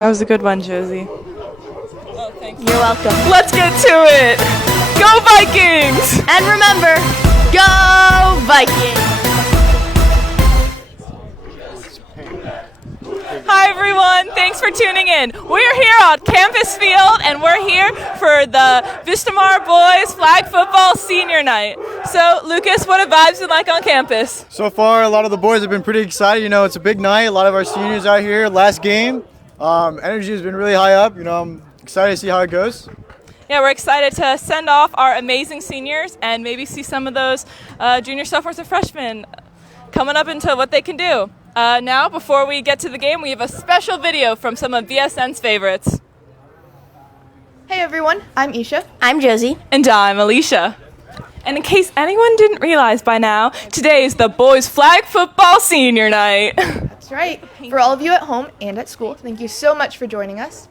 That was a good one, Josie. Oh, thank you. You're welcome. Let's get to it! Go Vikings! And remember, go Vikings! Hi everyone, thanks for tuning in. We're here on Campus Field and we're here for the Vistamar Boys Flag Football Senior Night. So Lucas, what have vibes been like on campus? So far, a lot of the boys have been pretty excited. It's a big night. A lot of our seniors out here. Last game, energy has been really high up. I'm excited to see how it goes. Yeah, we're excited to send off our amazing seniors and maybe see some of those junior, sophomores, and freshmen coming up into what they can do. Now, before we get to the game, we have a special video from some of VSN's favorites. Hey everyone, I'm Isha. I'm Josie. And I'm Alicia. And in case anyone didn't realize by now, today is the Boys Flag Football Senior Night. That's right. For all of you at home and at school, thank you so much for joining us.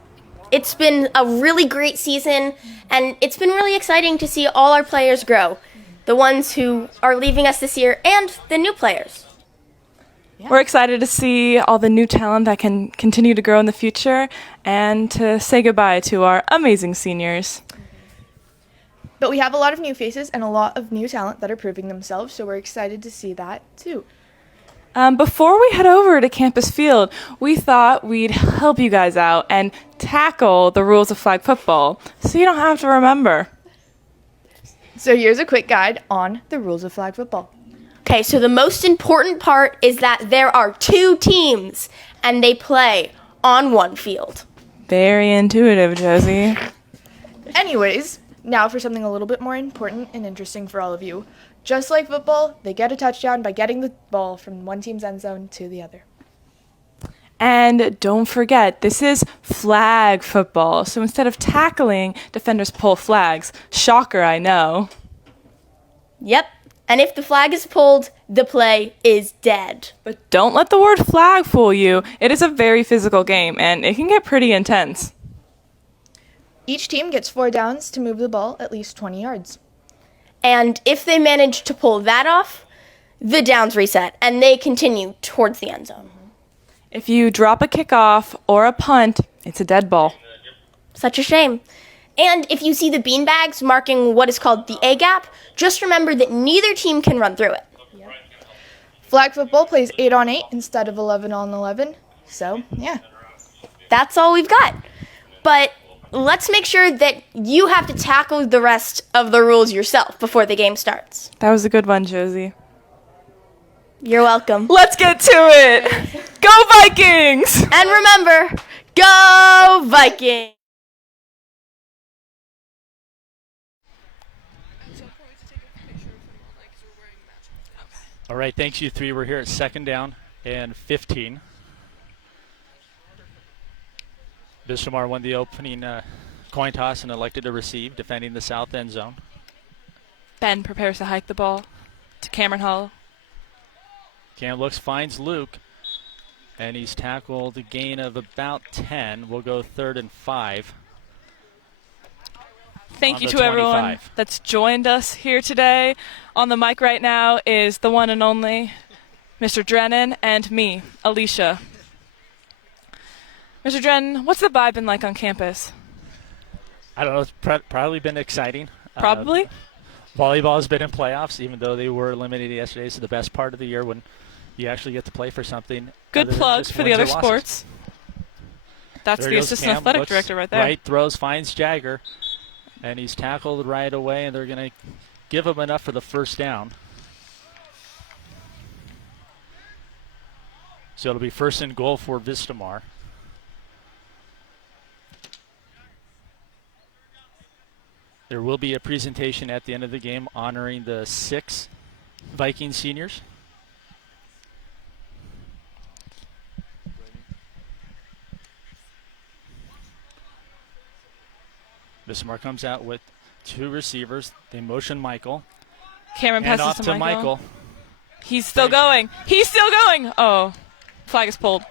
It's been a really great season, and it's been really exciting to see all our players grow. The ones who are leaving us this year and the new players. We're excited to see all the new talent that can continue to grow in the future and to say goodbye to our amazing seniors. But we have a lot of new faces and a lot of new talent that are proving themselves, so we're excited to see that too. Before we head over to Campus Field, we thought we'd help you guys out and tackle the rules of flag football so you don't have to remember. So here's a quick guide on the rules of flag football. Okay, so the most important part is that there are two teams, and they play on one field. Very intuitive, Josie. Anyways, now for something a little bit more important and interesting for all of you. Just like football, they get a touchdown by getting the ball from one team's end zone to the other. And don't forget, this is flag football. So instead of tackling, defenders pull flags. Shocker, I know. Yep, and if the flag is pulled, the play is dead. But don't let the word flag fool you. It is a very physical game, and it can get pretty intense. Each team gets 4 downs to move the ball at least 20 yards. And if they manage to pull that off, the downs reset, and they continue towards the end zone. If you drop a kickoff or a punt, it's a dead ball. Such a shame. And if you see the beanbags marking what is called the A gap, just remember that neither team can run through it. Flag football plays 8 on 8 instead of 11 on 11. So, yeah. That's all we've got. But let's make sure that you have to tackle the rest of the rules yourself before the game starts. That was a good one, Josie. You're welcome. Let's get to it! Go Vikings! And remember, go Vikings! All right, thanks you three. We're here at 2nd down and 15. Vistamar won the opening coin toss and elected to receive, defending the south end zone. Ben prepares to hike the ball to Cameron Hull. Cam looks, finds Luke, and he's tackled a gain of about 10. We'll go 3rd and 5. Thank you On to the everyone 25. that's joined us here today. On the mic right now is the one and only Mr. Drennan and me, Alicia. Mr. Drennan, what's the vibe been like on campus? I don't know, it's probably been exciting. Probably. Volleyball has been in playoffs, even though they were eliminated yesterday. So the best part of the year when you actually get to play for something. Good other than plugs just for the wins other or losses. sports. That's There the goes assistant Cam, athletic looks director right there. Right, throws, finds Jagger, and he's tackled right away, and they're going to give him enough for the 1st down. So it'll be 1st and goal for Vistamar. There will be a presentation at the end of the game honoring the 6 Viking seniors. Vistamar comes out with 2 receivers. They motion Michael. Cameron And passes off to to Michael. He's still going. He's still going. Oh, flag is pulled.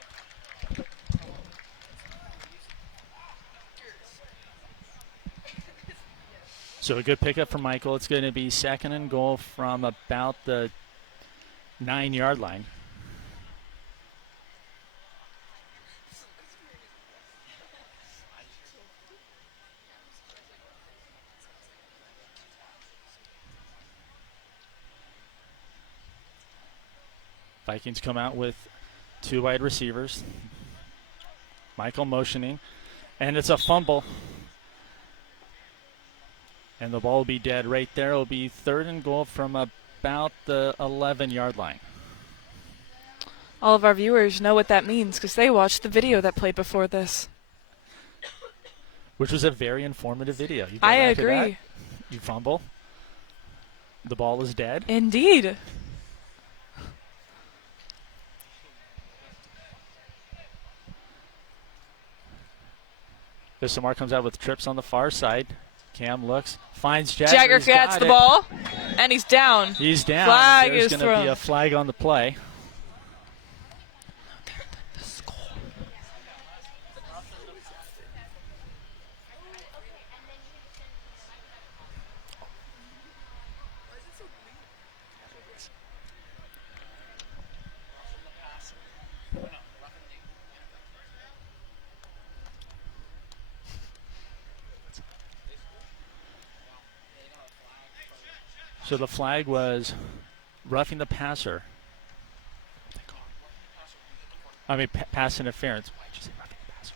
So a good pickup from Michael. It's going to be 2nd and goal from about the 9-yard line. Vikings come out with 2 wide receivers. Michael motioning, and it's a fumble. And the ball will be dead right there. It will be 3rd and goal from about the 11-yard line. All of our viewers know what that means because they watched the video that played before this. Which was a very informative video. You go I back to that, agree. you fumble. The ball is dead. Indeed. Vistamar comes out with trips on the far side. Cam looks, finds Jagger. Jagger He's gets got the it. ball, and he's down. He's down. Flag There's is going to be thrown. a flag on the play. So the flag was roughing the passer. I mean, pass interference. Why did you say roughing the passer?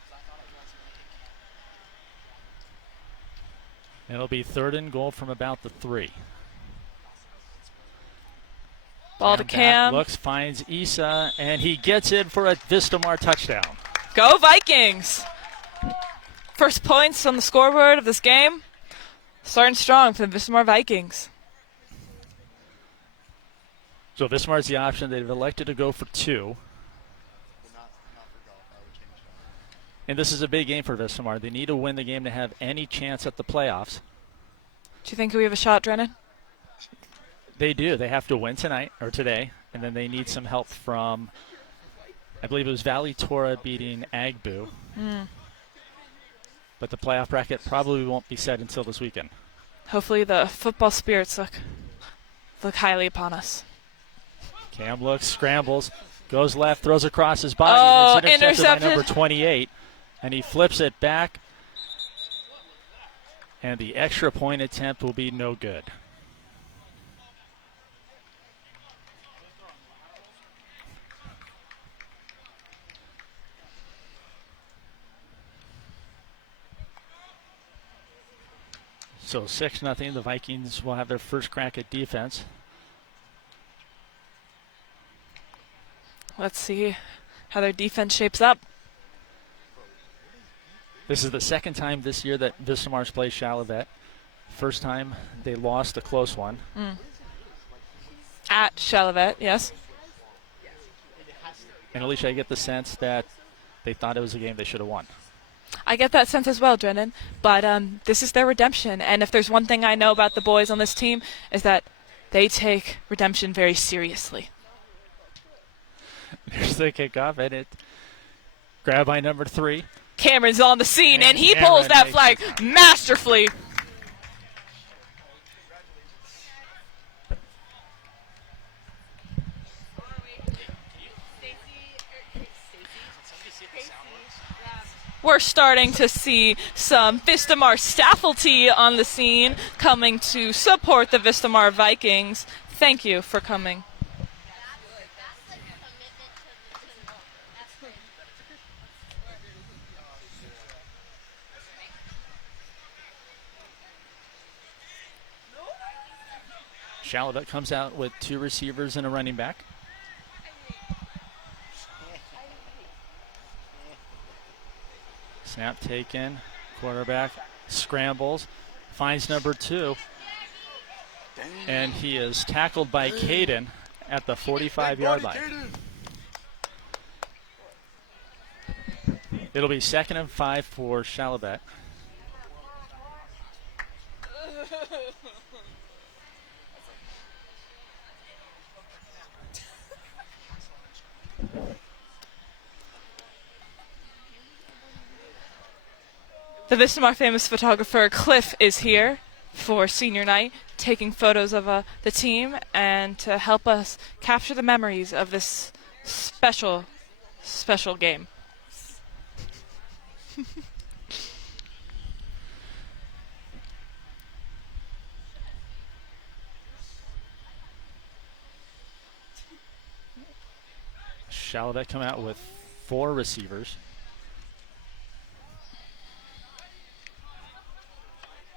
It'll be 3rd and goal from about the 3. Ball to Cam. Looks, finds Issa, and he gets in for a Vistamar touchdown. Go Vikings! First points on the scoreboard of this game. Starting strong for the Vistamar Vikings. So Vismar's the option. They've elected to go for 2. And this is a big game for Vistamar. They need to win the game to have any chance at the playoffs. Do you think we have a shot, Drennan? They do. They have to win tonight or today, and then they need some help from, I believe it was Valley Torah beating Agbu. But the playoff bracket probably won't be set until this weekend. Hopefully the football spirits look highly upon us. Cam looks, scrambles, goes left, throws across his body, Oh, and it's intercepted by intercepted. number 28. And he flips it back. And the extra point attempt will be no good. So 6-0, the Vikings will have their first crack at defense. Let's see how their defense shapes up. This is the second time this year that Vistamar's played Chalavet. First time they lost a close one. At Chalavet, yes. And Alicia, I get the sense that they thought it was a game they should have won. I get that sense as well, Drennan. But this is their redemption. And if there's one thing I know about the boys on this team is that they take redemption very seriously. There's the kickoff, and it grabbed by number 3. Cameron's on the scene, and he Cameron pulls that makes flag masterfully. We're starting to see some Vistamar faculty on the scene coming to support the Vistamar Vikings. Thank you for coming. Chalavet comes out with 2 receivers and a running back. Snap taken. Quarterback scrambles. Finds number 2. And he is tackled by Caden at the 45-yard line. It'll be 2nd and 5 for Chalavet. The Vistamar famous photographer Cliff is here for senior night, taking photos of the team and to help us capture the memories of this special, special game. Chalavet come out with 4 receivers.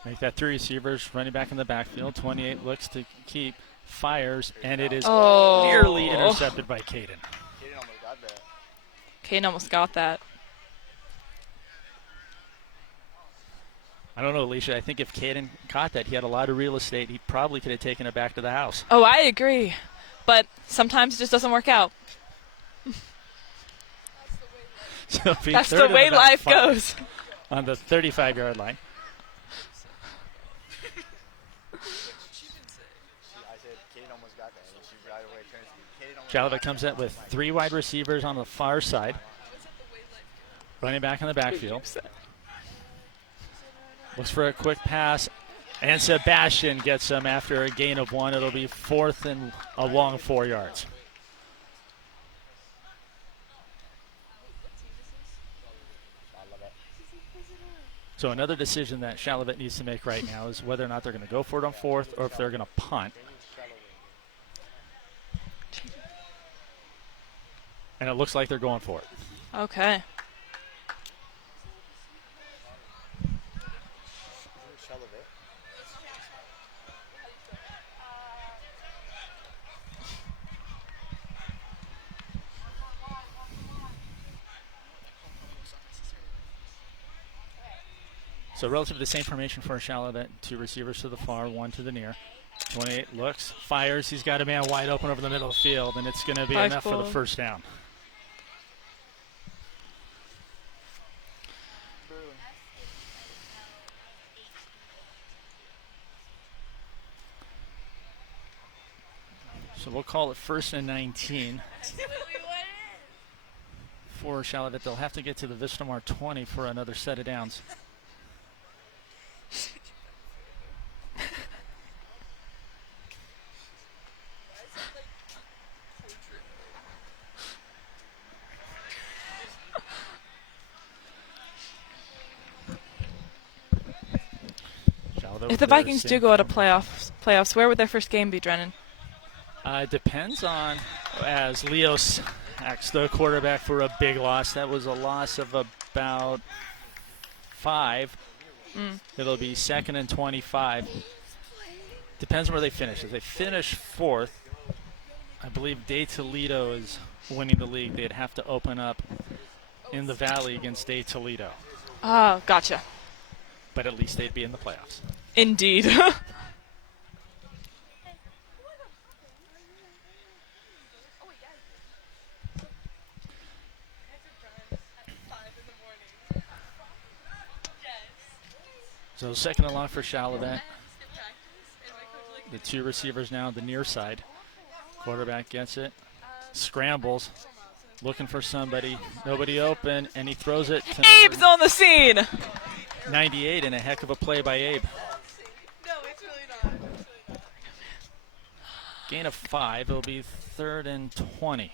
Make that 3 receivers, running back in the backfield. 28 looks to keep, fires, and it is nearly intercepted by Caden. Caden almost got that. I don't know, Alicia. I think if Caden caught that, he had a lot of real estate. He probably could have taken it back to the house. Oh, I agree. But sometimes it just doesn't work out. So that's the way life goes. On the 35-yard line. Chalavet comes in with 3 wide receivers on the far side. Running back in the backfield. Looks for a quick pass. And Sebastian gets him after a gain of 1. It'll be 4th and a long 4 yards. So another decision that Chalavet needs to make right now is whether or not they're going to go for it on 4th or if they're going to punt. And it looks like they're going for it. Okay. So relatively the same formation for Chalavet. 2 receivers to the far, 1 to the near. 28 looks, fires. He's got a man wide open over the middle of the field, and it's going to be enough for the first down. So we'll call it 1st and 19. For Chalavet, they'll have to get to the Vistamar 20 for another set of downs. If the Vikings do go out of playoffs, where would their first game be, Drennan? It depends on, as Leo acts the quarterback for a big loss. That was a loss of about 5. It'll be 2nd and 25. Depends on where they finish. If they finish 4th, I believe De Toledo is winning the league. They'd have to open up in the Valley against De Toledo. Oh, gotcha. But at least they'd be in the playoffs. Indeed. So 2nd and long for Chalavet. The 2 receivers now on the near side. Quarterback gets it. Scrambles. Looking for somebody. Nobody open. And he throws it to Abe's on the scene. 98, and a heck of a play by Abe. No, it's really not. Gain of 5. It'll be 3rd and 20.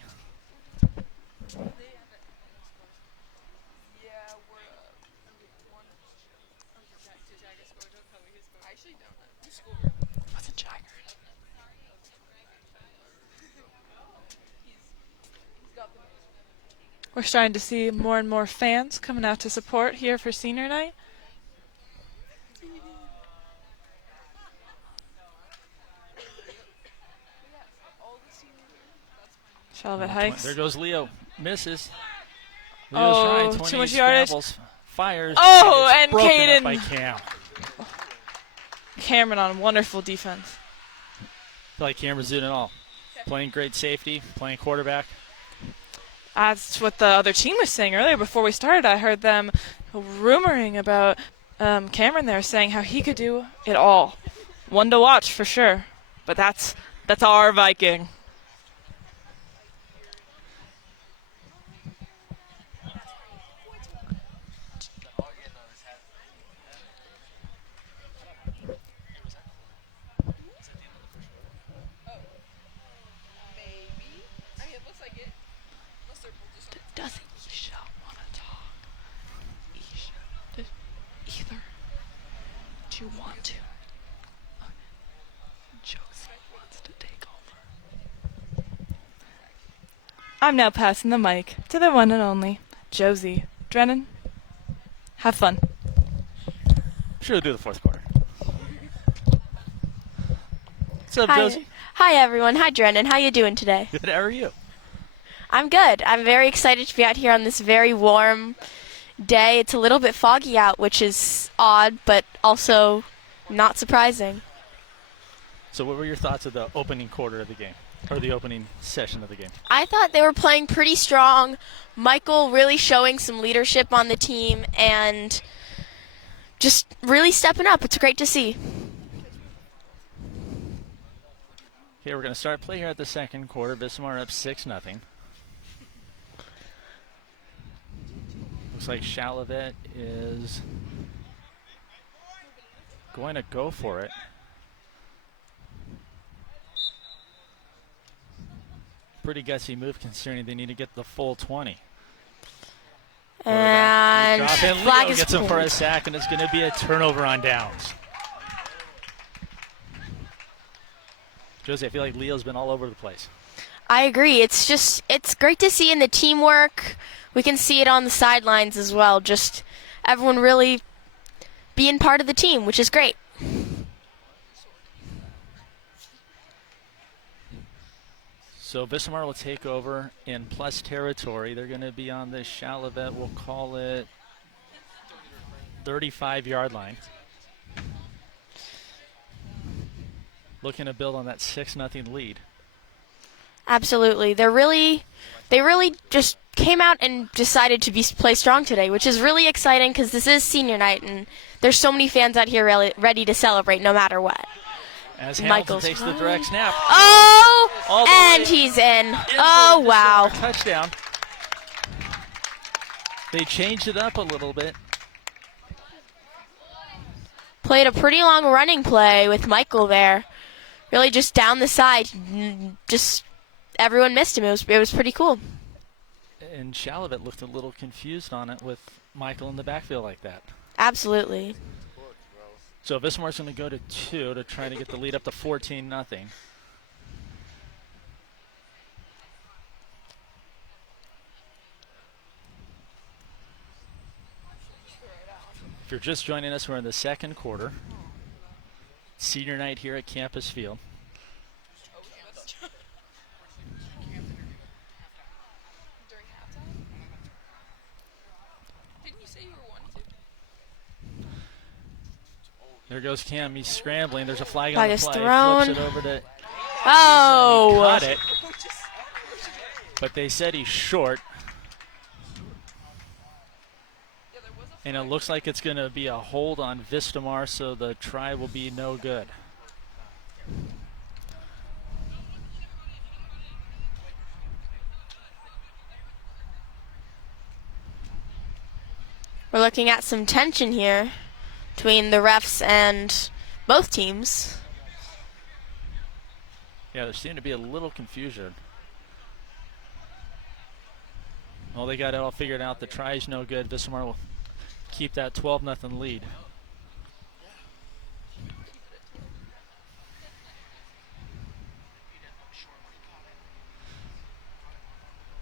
We're starting to see more and more fans coming out to support here for senior night. Chalavet hikes. There goes Leo. Misses. Leo's trying. Too much yardage. Fires. And Caden. Caden. By Cam. Cameron on wonderful defense. I feel like Cameron's doing it all. Playing great safety, playing quarterback. That's what the other team was saying earlier before we started. I heard them rumoring about Cameron there, saying how he could do it all. One to watch for sure. But that's our Viking. Does Isha want to talk? Isha, does either? Do you want to? Josie wants to take over. I'm now passing the mic to the one and only Josie. Drennan, have fun. Sure, do the fourth quarter. What's up, Hi. Josie? Hi, everyone. Hi, Drennan. How you doing today? Good. How are you? I'm good. I'm very excited to be out here on this very warm day. It's a little bit foggy out, which is odd, but also not surprising. So, what were your thoughts of the opening quarter of the game, or the opening session of the game? I thought they were playing pretty strong. Michael really showing some leadership on the team and just really stepping up. It's great to see. Okay, we're going to start play here at the second quarter. Vistamar up 6-0. Looks like Chalavet is going to go for it. Pretty gutsy move considering they need to get the full 20. And Leo flag is gets him for a pulled. sack, and it's going to be a turnover on downs. Josie, I feel like Leo's been all over the place. I agree. It's great to see in the teamwork. We can see it on the sidelines as well. Just everyone really being part of the team, which is great. So Vistamar will take over in plus territory. They're going to be on the Chalavet, we'll call it 35-yard line. Looking to build on that 6-0 lead. Absolutely. They really just came out and decided to play strong today, which is really exciting because this is senior night and there's so many fans out here ready to celebrate no matter what. As Hamilton Michael's takes the direct snap. Oh, All the and way he's in. in for Oh, a wow. Vistamar touchdown. They changed it up a little bit. Played a pretty long running play with Michael there. Really just down the side. Just everyone missed him. It was pretty cool. And Chalavet looked a little confused on it with Michael in the backfield like that. Absolutely. So Vismar's going to go to 2 to try to get the lead up to 14-0. If you're just joining us, we're in the second quarter. Senior night here at Campus Field. During halftime? Didn't you say you were 1-2? There goes Cam. He's scrambling. There's a flag Flag on the is play. thrown. Flips it over to Oh. caught it. But they said he's short. And it looks like it's going to be a hold on Vistamar, so the try will be no good. We're looking at some tension here between the refs and both teams. Yeah, there seemed to be a little confusion. Well, they got it all figured out. The try is no good. Vistamar will keep that 12-0 lead.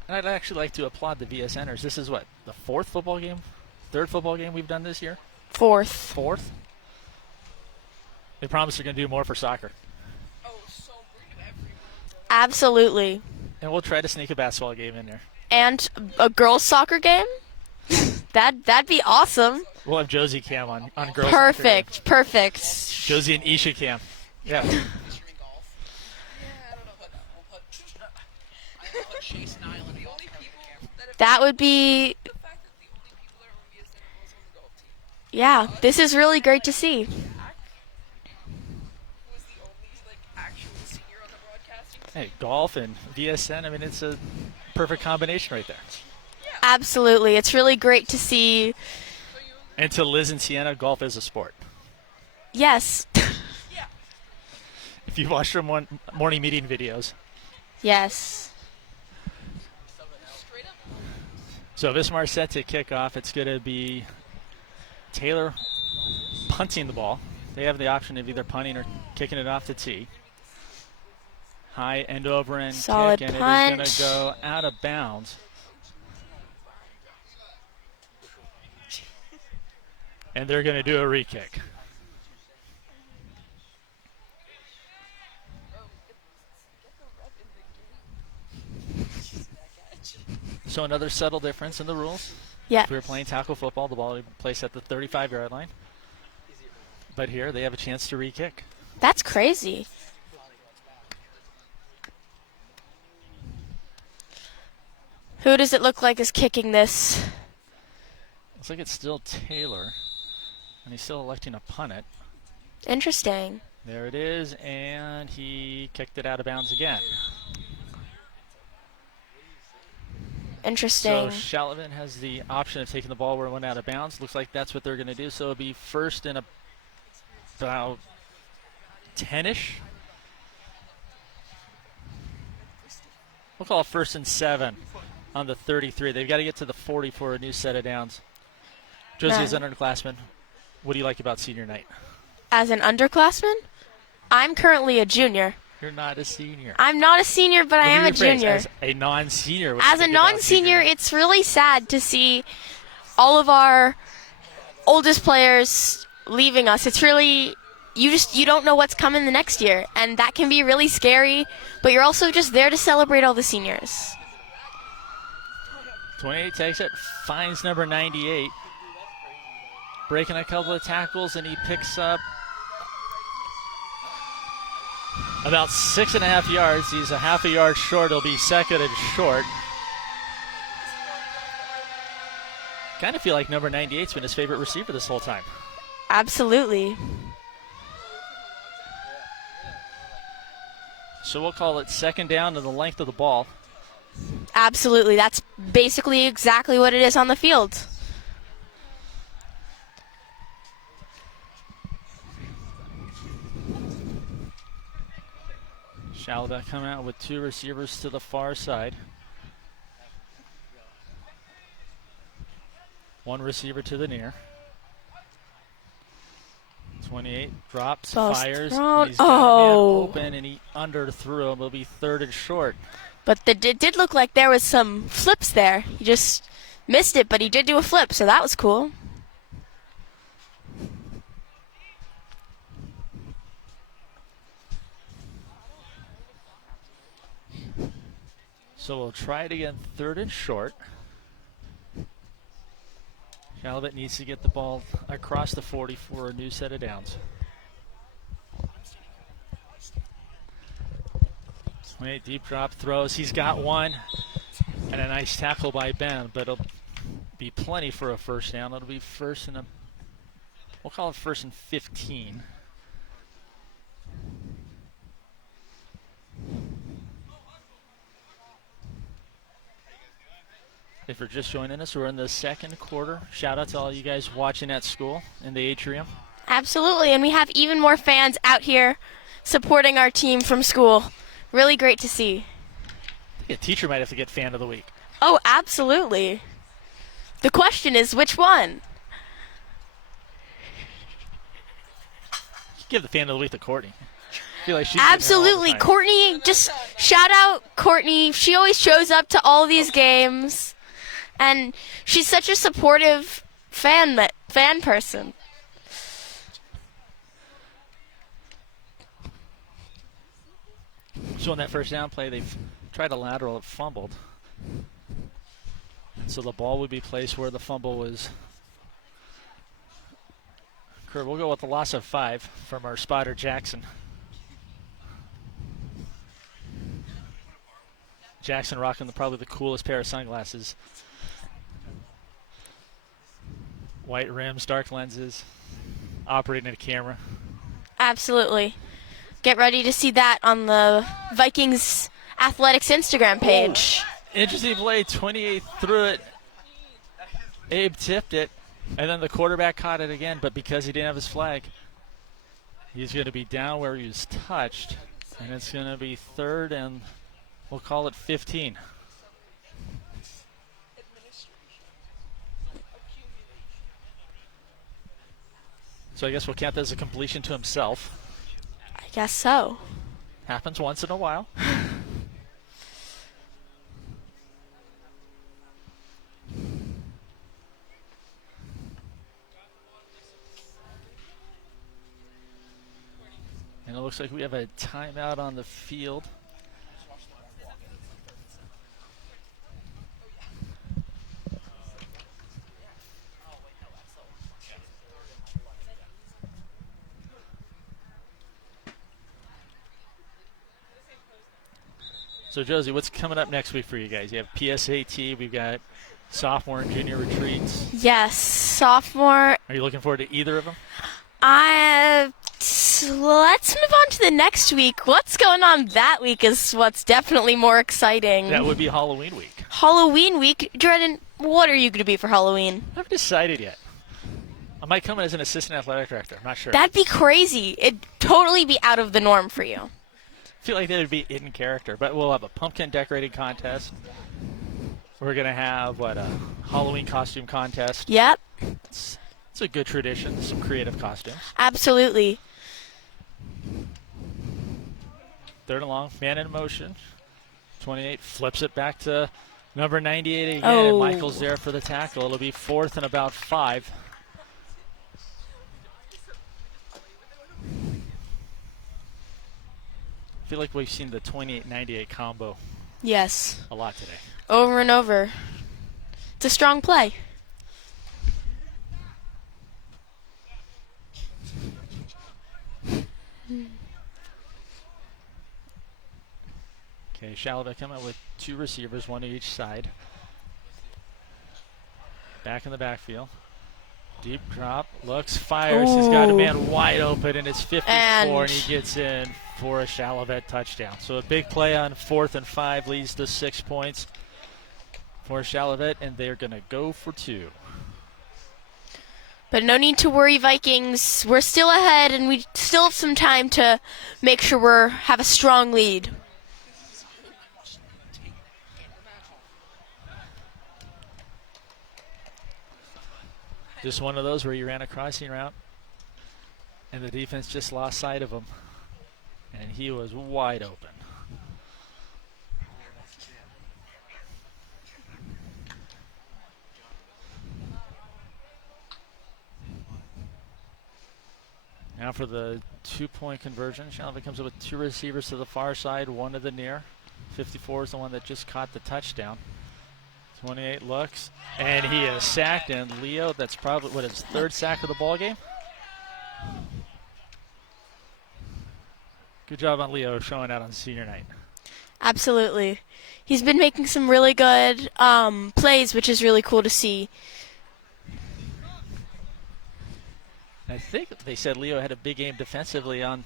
And I'd actually like to applaud the VSNers. This is what, the third football game we've done this year? Fourth? They promised they're going to do more for soccer. Oh, so we're everywhere. Absolutely. And we'll try to sneak a basketball game in there. And a girls' soccer game? That'd be awesome. We'll have Josie Cam on girls. Perfect. Josie and Isha Cam. Yeah. Featuring golf. Yeah, I don't know about that. We'll put Chase and Island. The only people that have That would be, the fact that the only people that are on VSN are also on the golf team. yeah, this is really great to see. Who was the only actual senior on the broadcasting team? Hey, golf and VSN, I mean, it's a perfect combination right there. Absolutely. It's really great to see. And to Liz and Sienna, golf is a sport. Yes. If you've watched our morning meeting videos. Yes. So Vistamar set to kick off. It's going to be Taylor punting the ball. They have the option of either punting or kicking it off the tee. High end over end Solid kick, and punch. it is going to go out of bounds. And they're going to do a re-kick. So another subtle difference in the rules. Yeah. If we were playing tackle football, the ball would be placed at the 35-yard line. But here, they have a chance to re-kick. That's crazy. Who does it look like is kicking this? Looks like it's still Taylor. And he's still electing to punt it. Interesting. There it is, and he kicked it out of bounds again. Interesting. So Shalavin has the option of taking the ball where it went out of bounds. Looks like that's what they're going to do. So it'll be first and about 10-ish. We'll call it 1st and 7 on the 33. They've got to get to the 40 for a new set of downs. Josie, as an underclassman, what do you like about senior night? As an underclassman, I'm currently a junior. You're not a senior. I'm not a senior, but I am a junior. As a non-senior. As a non-senior, it's really sad to see all of our oldest players leaving us. It's really, you don't know what's coming the next year, and that can be really scary, but you're also just there to celebrate all the seniors. 28 takes it, finds number 98. Breaking a couple of tackles, and he picks up about 6.5 yards. He's a half a yard short. He'll be second and short. Kind of feel like number 98's been his favorite receiver this whole time. Absolutely. So we'll call it second down to the length of the ball. Absolutely. That's basically exactly what it is on the field. Shalva come out with two receivers to the far side. One receiver to the near. 28 drops, Ball's fires. thrown. And he's got a man Oh. open, and he underthrew him. It'll be third and short. But it did look like there was some flips there. He just missed it, but he did do a flip, so that was cool. So we'll try it again, third and short. Shalabit needs to get the ball across the 40 for a new set of downs. 28 deep drop throws. He's got one. And a nice tackle by Ben, but it'll be plenty for a first down. It'll be first and we'll call it first and 15. If you're just joining us, we're in the second quarter. Shout out to all you guys watching at school in the atrium. Absolutely, and we have even more fans out here supporting our team from school. Really great to see. I think a teacher might have to get fan of the week. Oh, absolutely. The question is, which one? Give the fan of the week to Courtney. I feel like she's in here all the Absolutely. time. Courtney, just shout out Courtney. She always shows up to all these games. And she's such a supportive fan person. So on that first down play, they've tried a lateral, it fumbled. And so the ball would be placed where the fumble was. Kurt, we'll go with the loss of 5 from our spotter, Jackson. Jackson rocking probably the coolest pair of sunglasses. White rims, dark lenses, operating a camera. Absolutely. Get ready to see that on the Vikings Athletics Instagram page. Interesting play. 28 threw it. Abe tipped it. And then the quarterback caught it again. But because he didn't have his flag, he's going to be down where he was touched. And it's going to be third and we'll call it 15. So I guess we'll count that as a completion to himself. I guess so. Happens once in a while. And it looks like we have a timeout on the field. So, Josie, what's coming up next week for you guys? You have PSAT, we've got sophomore and junior retreats. Yes, sophomore. Are you looking forward to either of them? Let's move on to the next week. What's going on that week is what's definitely more exciting. That would be Halloween week. Halloween week. Jordan, what are you going to be for Halloween? I haven't decided yet. I might come in as an assistant athletic director. I'm not sure. That'd be crazy. It'd totally be out of the norm for you. I feel like that would be in character, but we'll have a pumpkin decorating contest. We're going to have, a Halloween costume contest. Yep. It's a good tradition, some creative costumes. Absolutely. Third and long, man in motion. 28 flips it back to number 98 again. Oh. And Michael's there for the tackle. It'll be 4th and about 5. I feel like we've seen the 28-98 combo Yes. a lot today. Over and over. It's a strong play. Okay, Shalavet come out with 2 receivers, 1 to each side. Back in the backfield. Deep drop, looks, fires. He's got a man wide open, and it's 54, and he gets in for a Shalavet touchdown. So a big play on 4th and 5 leads to 6 points for Shalavet, and they're going to go for 2. But no need to worry, Vikings. We're still ahead, and we still have some time to make sure we have a strong lead. Just one of those where you ran a crossing route, and the defense just lost sight of him, and he was wide open. Now for the 2-point conversion. Shalavet comes up with 2 receivers to the far side, 1 to the near. 54 is the one that just caught the touchdown. 28 looks, and he is sacked, and Leo, that's probably, his 3rd sack of the ball game? Good job on Leo showing out on senior night. Absolutely. He's been making some really good plays, which is really cool to see. I think they said Leo had a big game defensively on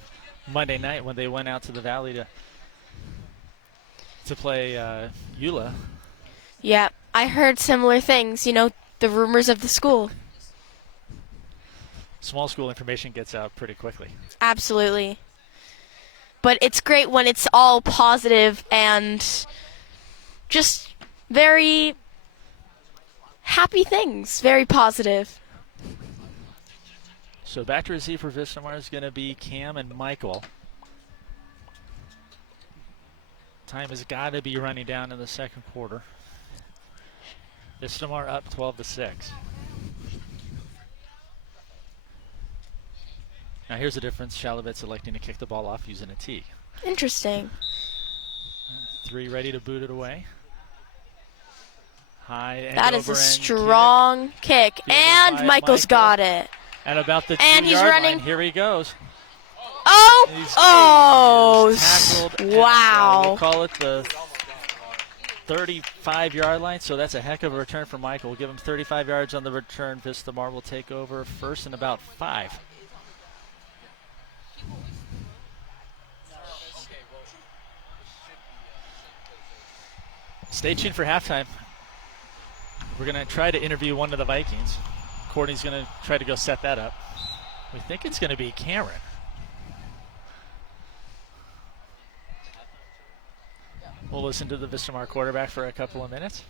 Monday night when they went out to the Valley to play Eula. Yeah, I heard similar things, the rumors of the school. Small school information gets out pretty quickly. Absolutely. But it's great when it's all positive and just very happy things, very positive. So back to receive for Vistamar is going to be Cam and Michael. Time has got to be running down in the second quarter. Vistamar up 12-6. Now here's the difference. Shalavet's electing to kick the ball off using a tee. Interesting. 3 ready to boot it away. High and That is a over-end strong kick. And by Michael's Michael. got it. At about the And he's 2-yard running. line. Here he goes. Oh! Tackled at, Wow. we'll call it the 35-yard line, so that's a heck of a return for Michael. We'll give him 35 yards on the return. Vistamar will take over 1st and about 5. Stay tuned for halftime. We're going to try to interview one of the Vikings. Courtney's going to try to go set that up. We think it's going to be Cameron. We'll listen to the Vistamar quarterback for a couple of minutes.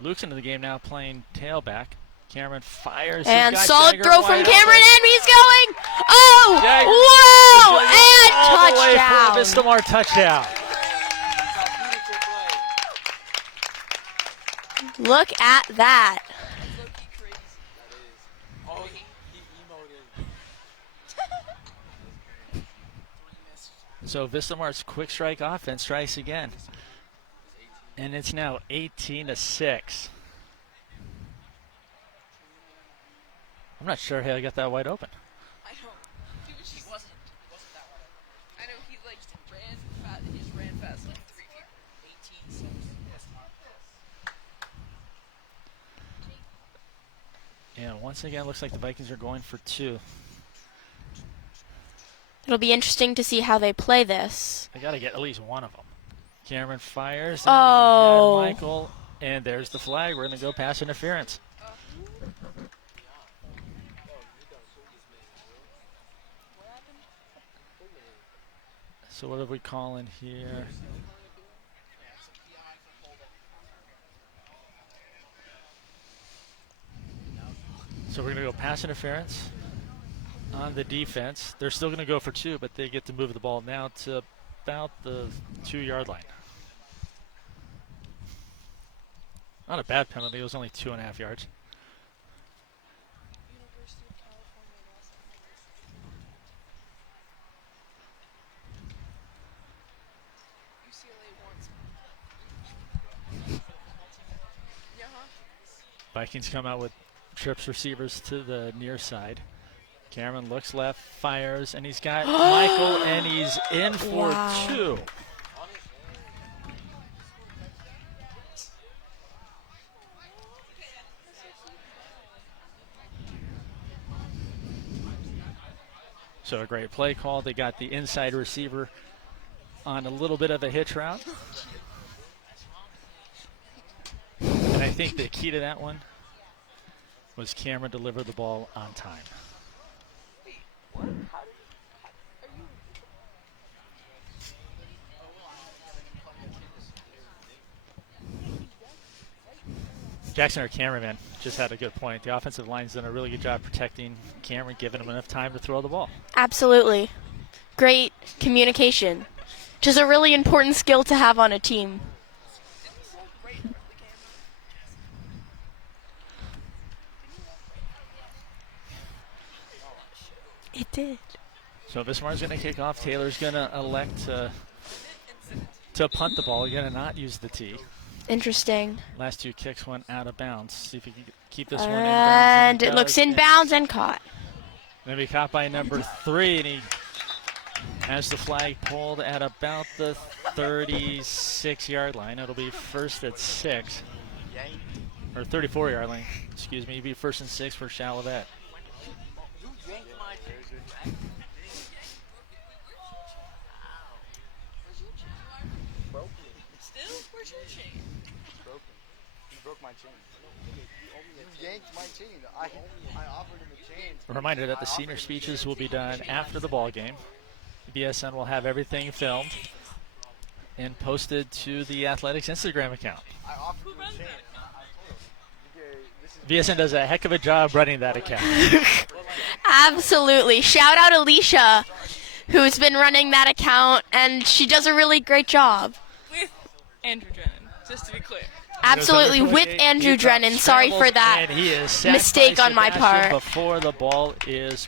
Luke's into the game now playing tailback. Cameron fires. And He's got solid Jagger throw from wide Cameron, open. and he's going. Oh, Whoa! And All the way for a touchdown. Vistamar touchdown. Look at that. So Vistamar's quick strike offense strikes again. And it's now 18-6. I'm not sure how he got that wide open. I know. He wasn't that wide. I know he like ran fast. He just ran fast like 3 feet. 18-6. Yeah, once again, looks like the Vikings are going for 2. It'll be interesting to see how they play this. I got to get at least one of them. Cameron fires. And Oh. we had Michael, and there's the flag. We're going to go pass interference. So what are we calling here? So we're going to go pass interference on the defense. They're still going to go for 2, but they get to move the ball now to about the 2-yard line. Not a bad penalty. It was only 2.5 yards. Vikings come out with trips receivers to the near side. Cameron looks left, fires, and he's got Michael, and he's in for 2. So a great play call. They got the inside receiver on a little bit of a hitch route. And I think the key to that one was Cameron delivered the ball on time. Jackson, our cameraman, just had a good point. The offensive line's done a really good job protecting Cameron, giving him enough time to throw the ball. Absolutely. Great communication, which is a really important skill to have on a team. It did. So Vistamar's going to kick off. Taylor's going to elect to punt the ball. You're going to not use the tee. Interesting. Last 2 kicks went out of bounds. See if you can keep this one in bounds. And it does. looks inbounds and caught. Going to be caught by number 3, and he has the flag pulled at about the 36-yard line. It'll be first at 6. Or 34-yard line, excuse me. It'll be first and 6 for Chalavet. Where's your chain? Broken. He broke my chain. You yanked my chain. I offered him a chain. A reminder that the senior speeches will be done after the ball game. BSN will have everything filmed and posted to the Athletics Instagram account. I offered him a chain. BSN does a heck of a job running that account. Absolutely. Shout out Alicia, who's been running that account, and she does a really great job. With Andrew Drennan, just to be clear. Absolutely, with Andrew Drennan. Sorry for that And he is sacked mistake by on my Sebastian part. before the ball is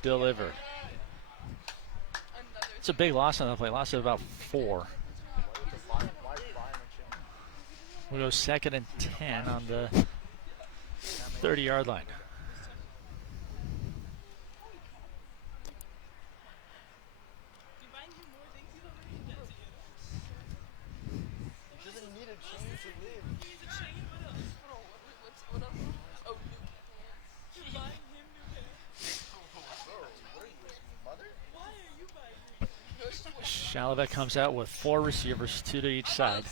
delivered. It's a big loss on the play. Loss of about 4. We'll go 2nd and 10 on the 30-yard line. Chalavet comes out with 4 receivers, 2 to each side.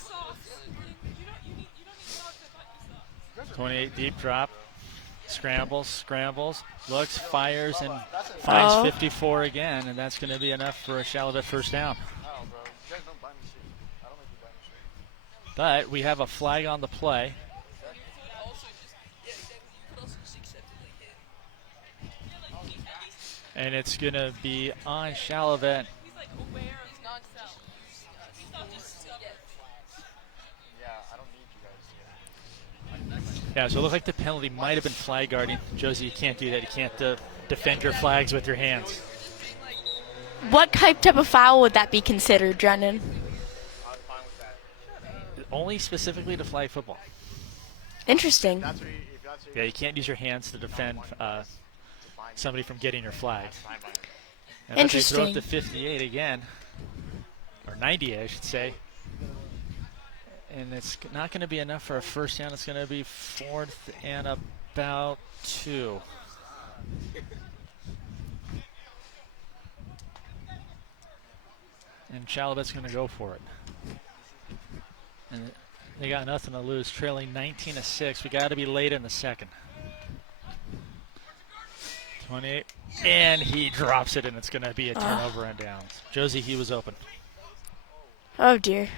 28 deep drop. Scrambles, looks, fires, and finds 54 again, and that's going to be enough for a Chalavet first down. But we have a flag on the play. And it's going to be on Shalavet. He's like aware of his non-self. He's not just Yeah, so it looked like the penalty might have been flag guarding. Josie, you can't do that. You can't defend your flags with your hands. What type of foul would that be considered, Brendan? Only specifically to flag football. Interesting. Yeah, you can't use your hands to defend somebody from getting your flag. And Interesting. They throw it to 58 again, or 90, I should say. And it's not going to be enough for a first down. It's going to be 4th and about 2. And Chalavet's going to go for it. And they got nothing to lose, trailing 19-6. We got to be late in the second. 28, and he drops it, and it's going to be a turnover and downs. Josie, he was open. Oh, dear.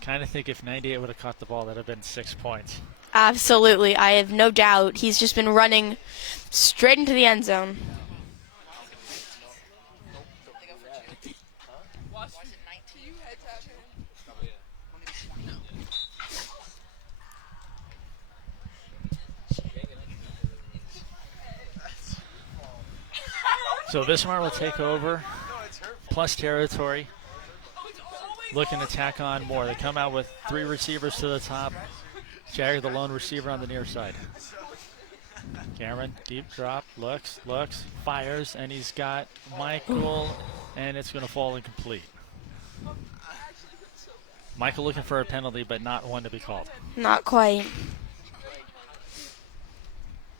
Kind of think if 98 would have caught the ball, that would have been 6 points. Absolutely. I have no doubt. He's just been running straight into the end zone. So Vistamar will take over, plus territory, looking to tack on more. They come out with 3 receivers to the top. Jagger, the lone receiver on the near side. Cameron, deep drop, looks, fires, and he's got Michael, and it's going to fall incomplete. Michael looking for a penalty, but not one to be called. Not quite.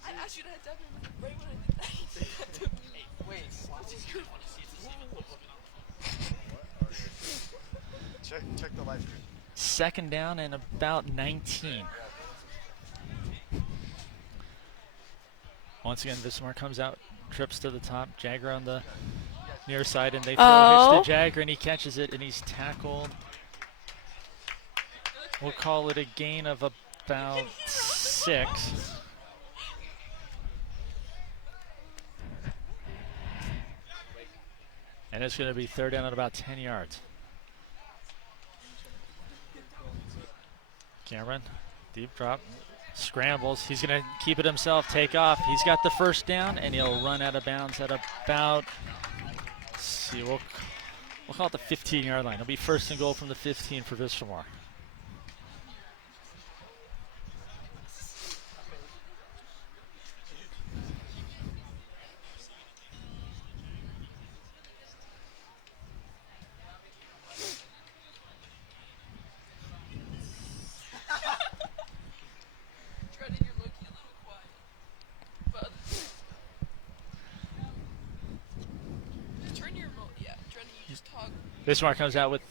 I asked you to heads up right when I did that. Check the live stream. 2nd down and about 19. Once again, Vistamar comes out, trips to the top. Jagger on the near side, and they throw hitch to Jagger, and he catches it, and he's tackled. We'll call it a gain of about 6. And it's going to be 3rd down at about 10 yards. Cameron, deep drop, scrambles. He's going to keep it himself, take off. He's got the first down, and he'll run out of bounds at about, let's see, we'll call it the 15-yard line. It'll be 1st and goal from the 15 for Vistamar. Vistamar comes out with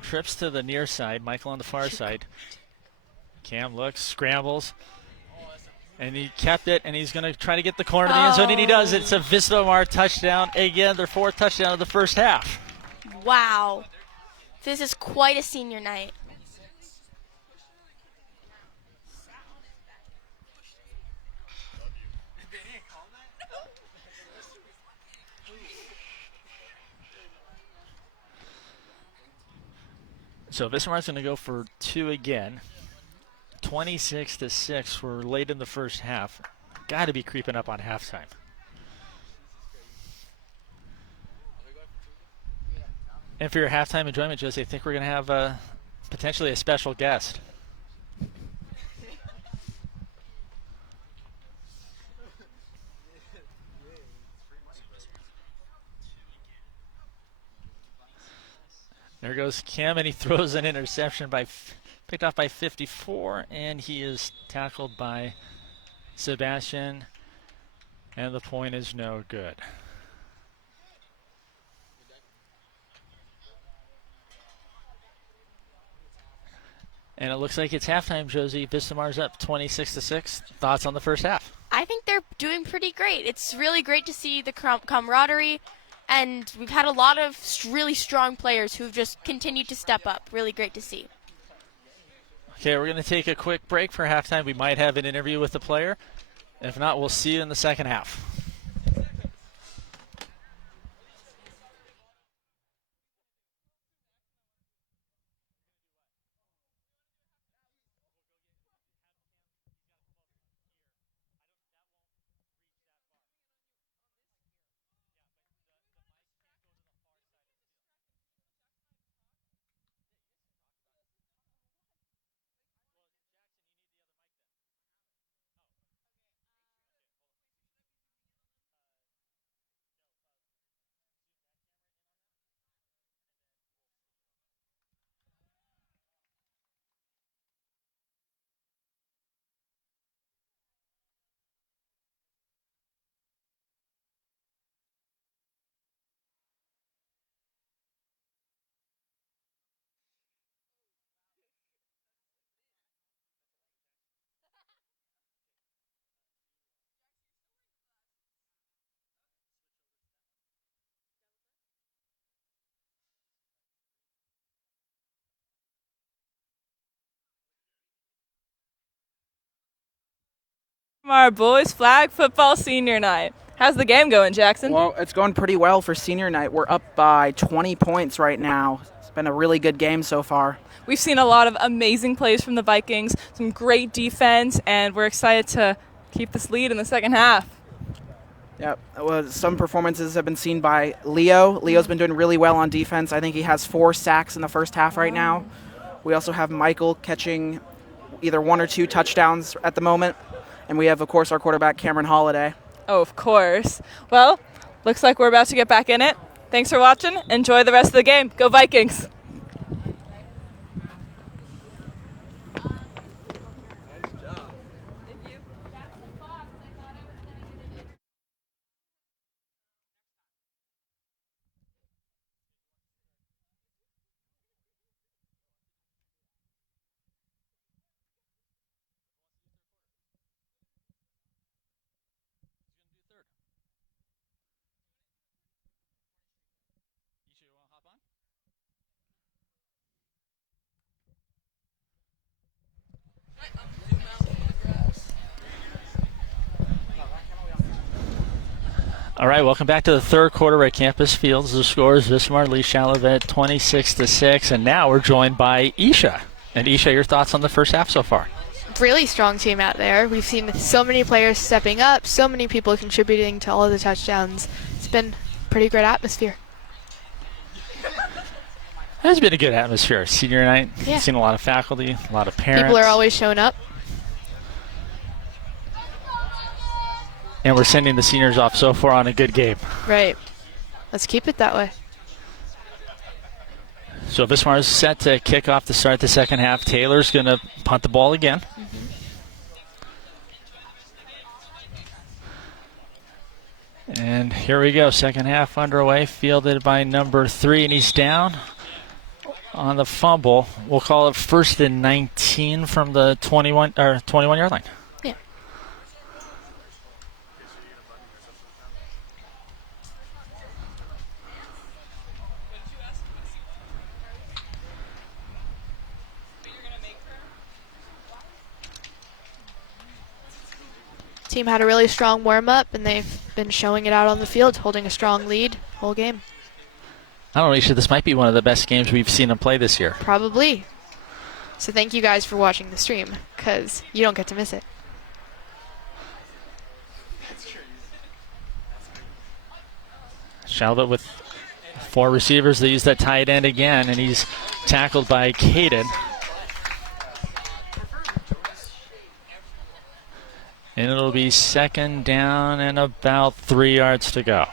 trips to the near side. Michael on the far side. Cam looks, scrambles, and he kept it, and he's going to try to get the corner of the end zone, and he does. It's a Vistamar touchdown. Again, their 4th touchdown of the first half. Wow. This is quite a senior night. So Vistamar's going to go for 2 again. 26-6. We're late in the first half. Got to be creeping up on halftime. And for your halftime enjoyment, Josie, I think we're going to have potentially a special guest. There goes Cam, and he throws an interception picked off by 54, and he is tackled by Sebastian, and the point is no good. And it looks like it's halftime, Josie. Vistamar's up 26-6. Thoughts on the first half? I think they're doing pretty great. It's really great to see the camaraderie, and we've had a lot of really strong players who've just continued to step up. Really great to see. Okay, we're going to take a quick break for halftime. We might have an interview with the player. If not, we'll see you in the second half. From our boys flag football senior night. How's the game going, Jackson? Well, it's going pretty well for senior night. We're up by 20 points right now. It's been a really good game so far. We've seen a lot of amazing plays from the Vikings, some great defense, and we're excited to keep this lead in the second half. Yep. Well, some performances have been seen by Leo. Leo's been doing really well on defense. I think he has 4 sacks in the first half right now. We also have Michael catching either 1 or 2 touchdowns at the moment. And we have, of course, our quarterback, Cameron Holiday. Oh, of course. Well, looks like we're about to get back in it. Thanks for watching. Enjoy the rest of the game. Go Vikings! All right, welcome back to the third quarter at Campus Fields. The score is Vistamar leads Chalavet 26-6, and now we're joined by Isha. And Isha, your thoughts on the first half so far? Really strong team out there. We've seen so many players stepping up, so many people contributing to all of the touchdowns. It's been a pretty great atmosphere. It has been a good atmosphere. Senior night, Yeah. seen a lot of faculty, a lot of parents. People are always showing up. And we're sending the seniors off so far on a good game. Right. Let's keep it that way. So Vismar is set to kick off to start the second half. Taylor's going to punt the ball again. And here we go. Second half underway. Fielded by number 3, and he's down on the fumble. We'll call it 1st and 19 from the 21-yard line. Yeah. Team had a really strong warm-up, and they've been showing it out on the field, holding a strong lead whole game. I don't know, Isha, this might be one of the best games we've seen them play this year. Probably. So thank you guys for watching the stream, because you don't get to miss it. Shalbert with 4 receivers. They use that tight end again, and he's tackled by Caden. And it'll be second down and about 3 yards to go.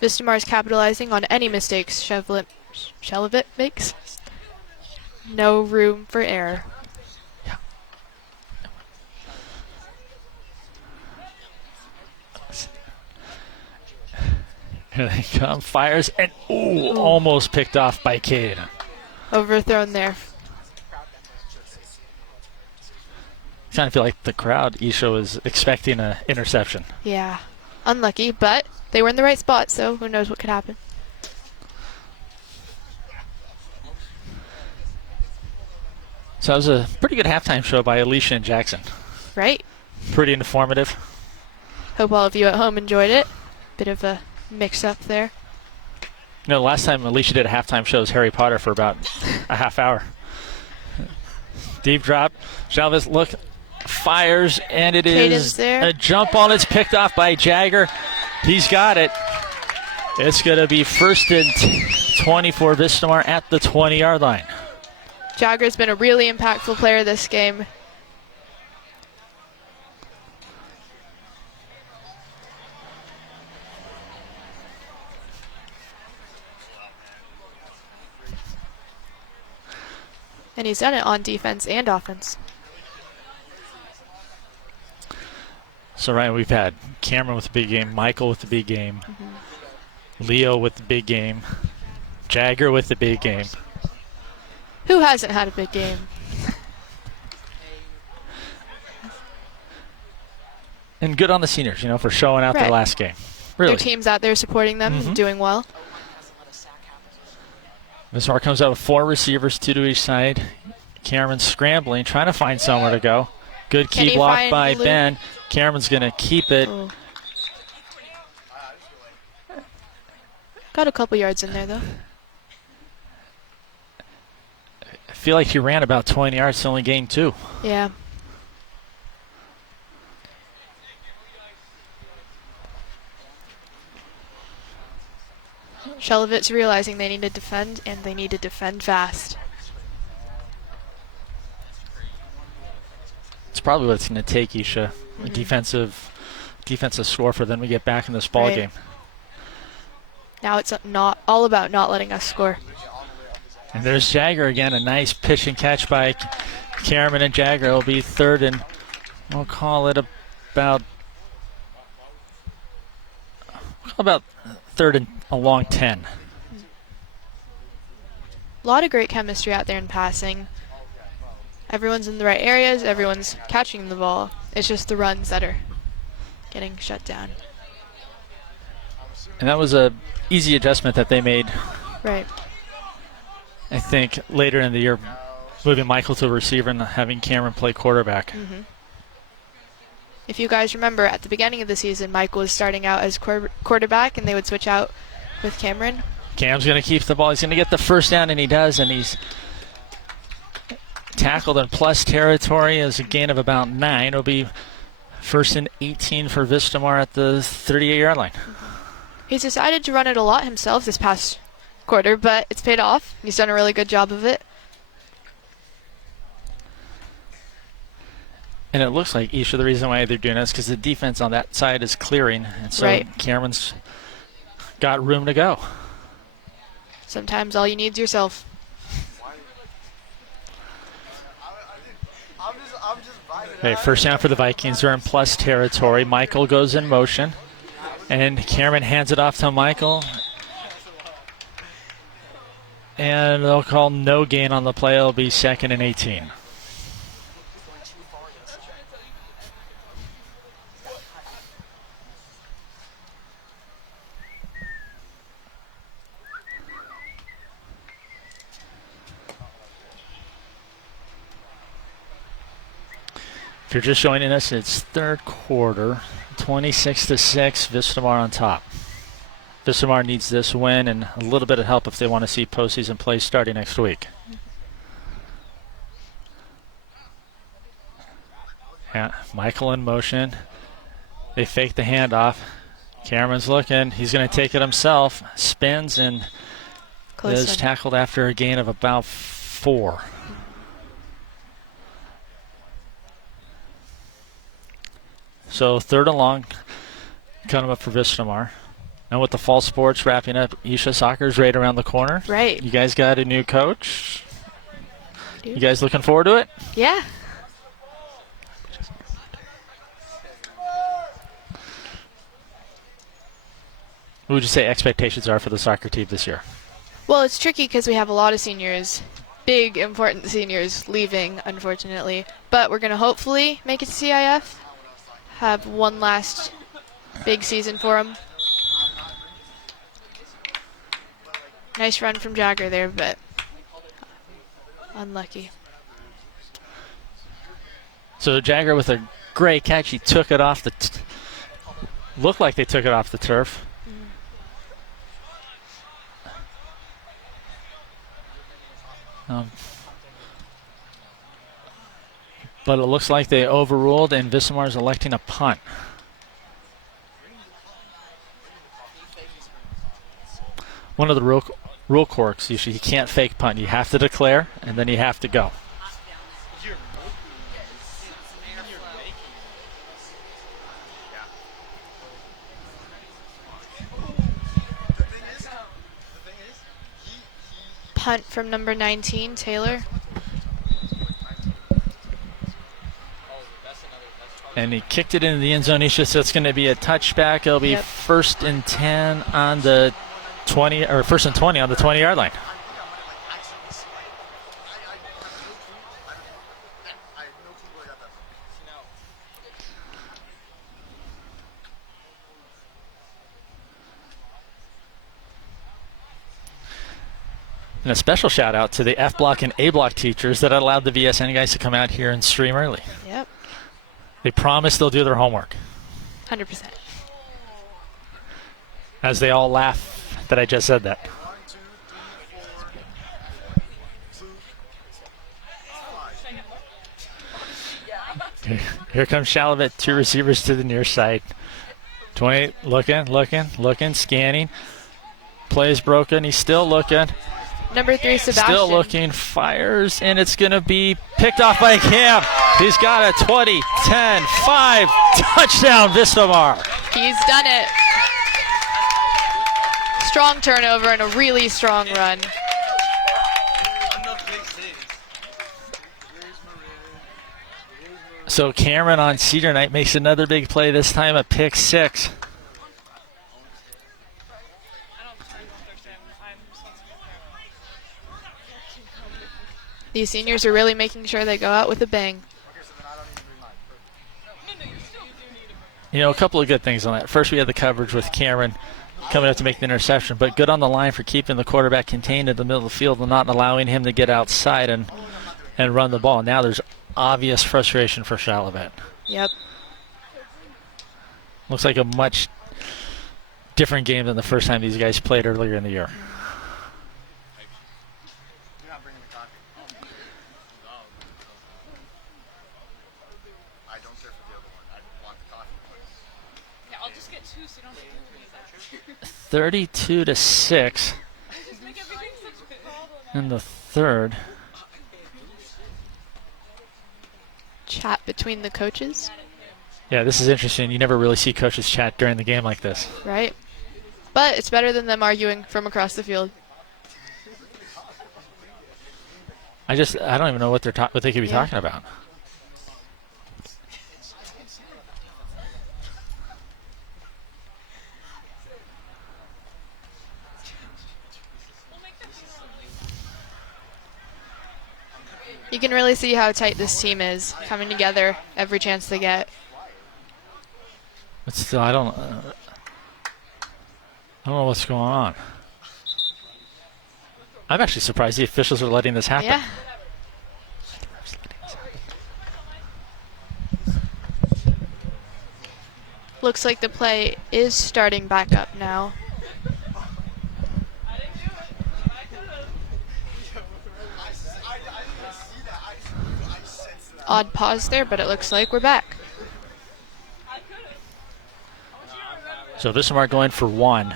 Vistamar is capitalizing on any mistakes Shalivit makes. No room for error. Here they come, fires, and almost picked off by Caden. Overthrown there. Kind of feel like the crowd, Isha, was expecting an interception. Yeah. Unlucky, but they were in the right spot, so who knows what could happen. So that was a pretty good halftime show by Alicia and Jackson. Right? Pretty informative. Hope all of you at home enjoyed it. Bit of a mix-up there. You know, the last time Alicia did a halftime show was Harry Potter for about a half hour. Deep drop. Chavez fires, and it Cadence is there. a jump ball. It's picked off by Jagger. He's got it. It's going to be 1st and 20 for Vistamar at the 20-yard line. Jagger's been a really impactful player this game. And he's done it on defense and offense. So, Ryan, we've had Cameron with the big game, Michael with the big game, Leo with the big game, Jagger with the big game. Who hasn't had a big game? And good on the seniors, you know, for showing out their Right. last game. Really. Their team's out there supporting them and doing well. Vistamar comes out with 4 receivers, 2 to each side. Cameron's scrambling, trying to find somewhere to go. Good Can key he block find by Luke? Ben. Cameron's going to keep it. Oh. Got a couple yards in there, though. I feel like he ran about 20 yards, only gained 2. Yeah. Shelovitz realizing they need to defend, and they need to defend fast. It's probably what it's going to take, Isha. A defensive score for them to get back in this ball Right. game. Now it's not all about not letting us score. And there's Jagger again, a nice pitch and catch by Cameron and Jagger. It'll be 3rd and we'll call it about 3rd and a long 10. A lot of great chemistry out there in passing. Everyone's in the right areas, everyone's catching the ball. It's just the runs that are getting shut down. And that was a easy adjustment that they made, Right. I think, later in the year, moving Michael to a receiver and having Cameron play quarterback. If you guys remember, at the beginning of the season, Michael was starting out as quarterback, and they would switch out with Cameron. Cam's going to keep the ball. He's going to get the first down, and he does, and he's tackled in plus territory as a gain of about 9. It'll be 1st and 18 for Vistamar at the 38-yard line. He's decided to run it a lot himself this past quarter, but it's paid off. He's done a really good job of it. And it looks like, Isha, the reason why they're doing this is because the defense on that side is clearing, and so Right. Cameron's got room to go. Sometimes all you need is yourself. Okay, first down for the Vikings. They're in plus territory. Michael goes in motion, and Cameron hands it off to Michael. And they'll call no gain on the play. It'll be 2nd and 18. If you're just joining us, it's 3rd quarter, 26-6, Vistamar on top. Vistamar needs this win and a little bit of help if they want to see postseason play starting next week. Yeah, Michael in motion. They fake the handoff. Cameron's looking. He's going to take it himself. Spins and is tackled after a gain of about 4. So 3rd and long coming up for Vistamar. And with the fall sports wrapping up, Isha Soccer's right around the corner. Right. You guys got a new coach. You guys looking forward to it? Yeah. What would you say expectations are for the soccer team this year? Well, it's tricky because we have a lot of seniors, big, important seniors leaving, unfortunately. But we're going to hopefully make it to CIF, have one last big season for them. Nice run from Jagger there, but unlucky. So Jagger with a great catch. He took it off the looked like they took it off the turf. But it looks like they overruled, and Vistamar is electing a punt. One of the rule quirks, usually you can't fake punt. You have to declare, and then you have to go. Punt from number 19, Taylor. And he kicked it into the end zone, Isha, so it's going to be a touchback. It'll be first and 10 on the 20, or first and 20 on the 20-yard line. And a special shout out to the F block and A block teachers that allowed the VSN guys to come out here and stream early. Yep. They promise they'll do their homework. 100%. As they all laugh that I just said that. Here comes Shalavet, 2 receivers to the near side. 28, looking, scanning. Plays broken, he's still looking. Number 3, Sebastian. Still looking, fires, and it's going to be picked off by Cam. He's got a 20, 10, 5, touchdown, Vistamar. He's done it. Strong turnover and a really strong run. So Cameron on Cedar Night makes another big play, this time a pick 6. These seniors are really making sure they go out with a bang. You know, a couple of good things on that. First, we had the coverage with Cameron coming up to make the interception, but good on the line for keeping the quarterback contained in the middle of the field and not allowing him to get outside and run the ball. Now there's obvious frustration for Shalavet. Yep. Looks like a much different game than the first time these guys played earlier in the year. I'll just get 2 so you don't have to 32-6 in the third. Chat between the coaches. Yeah, this is interesting. You never really see coaches chat during the game like this. Right. But it's better than them arguing from across the field. I don't even know what what they could be talking about. You can really see how tight this team is, coming together every chance they get. But still, I don't know what's going on. I'm actually surprised the officials are letting this happen. Yeah. Looks like the play is starting back up now. Odd pause there, but it looks like we're back. So Vistamar going for 1.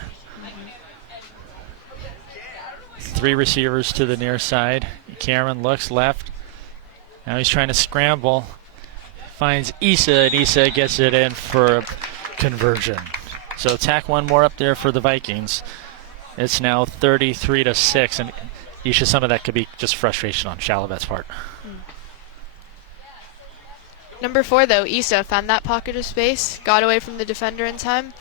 3 receivers to the near side. Cameron looks left. Now he's trying to scramble. Finds Issa, and Issa gets it in for a conversion. So tack 1 more up there for the Vikings. It's now 33-6, and Isha, some of that could be just frustration on Shalavet's part. Number 4, though, Issa found that pocket of space, got away from the defender in time.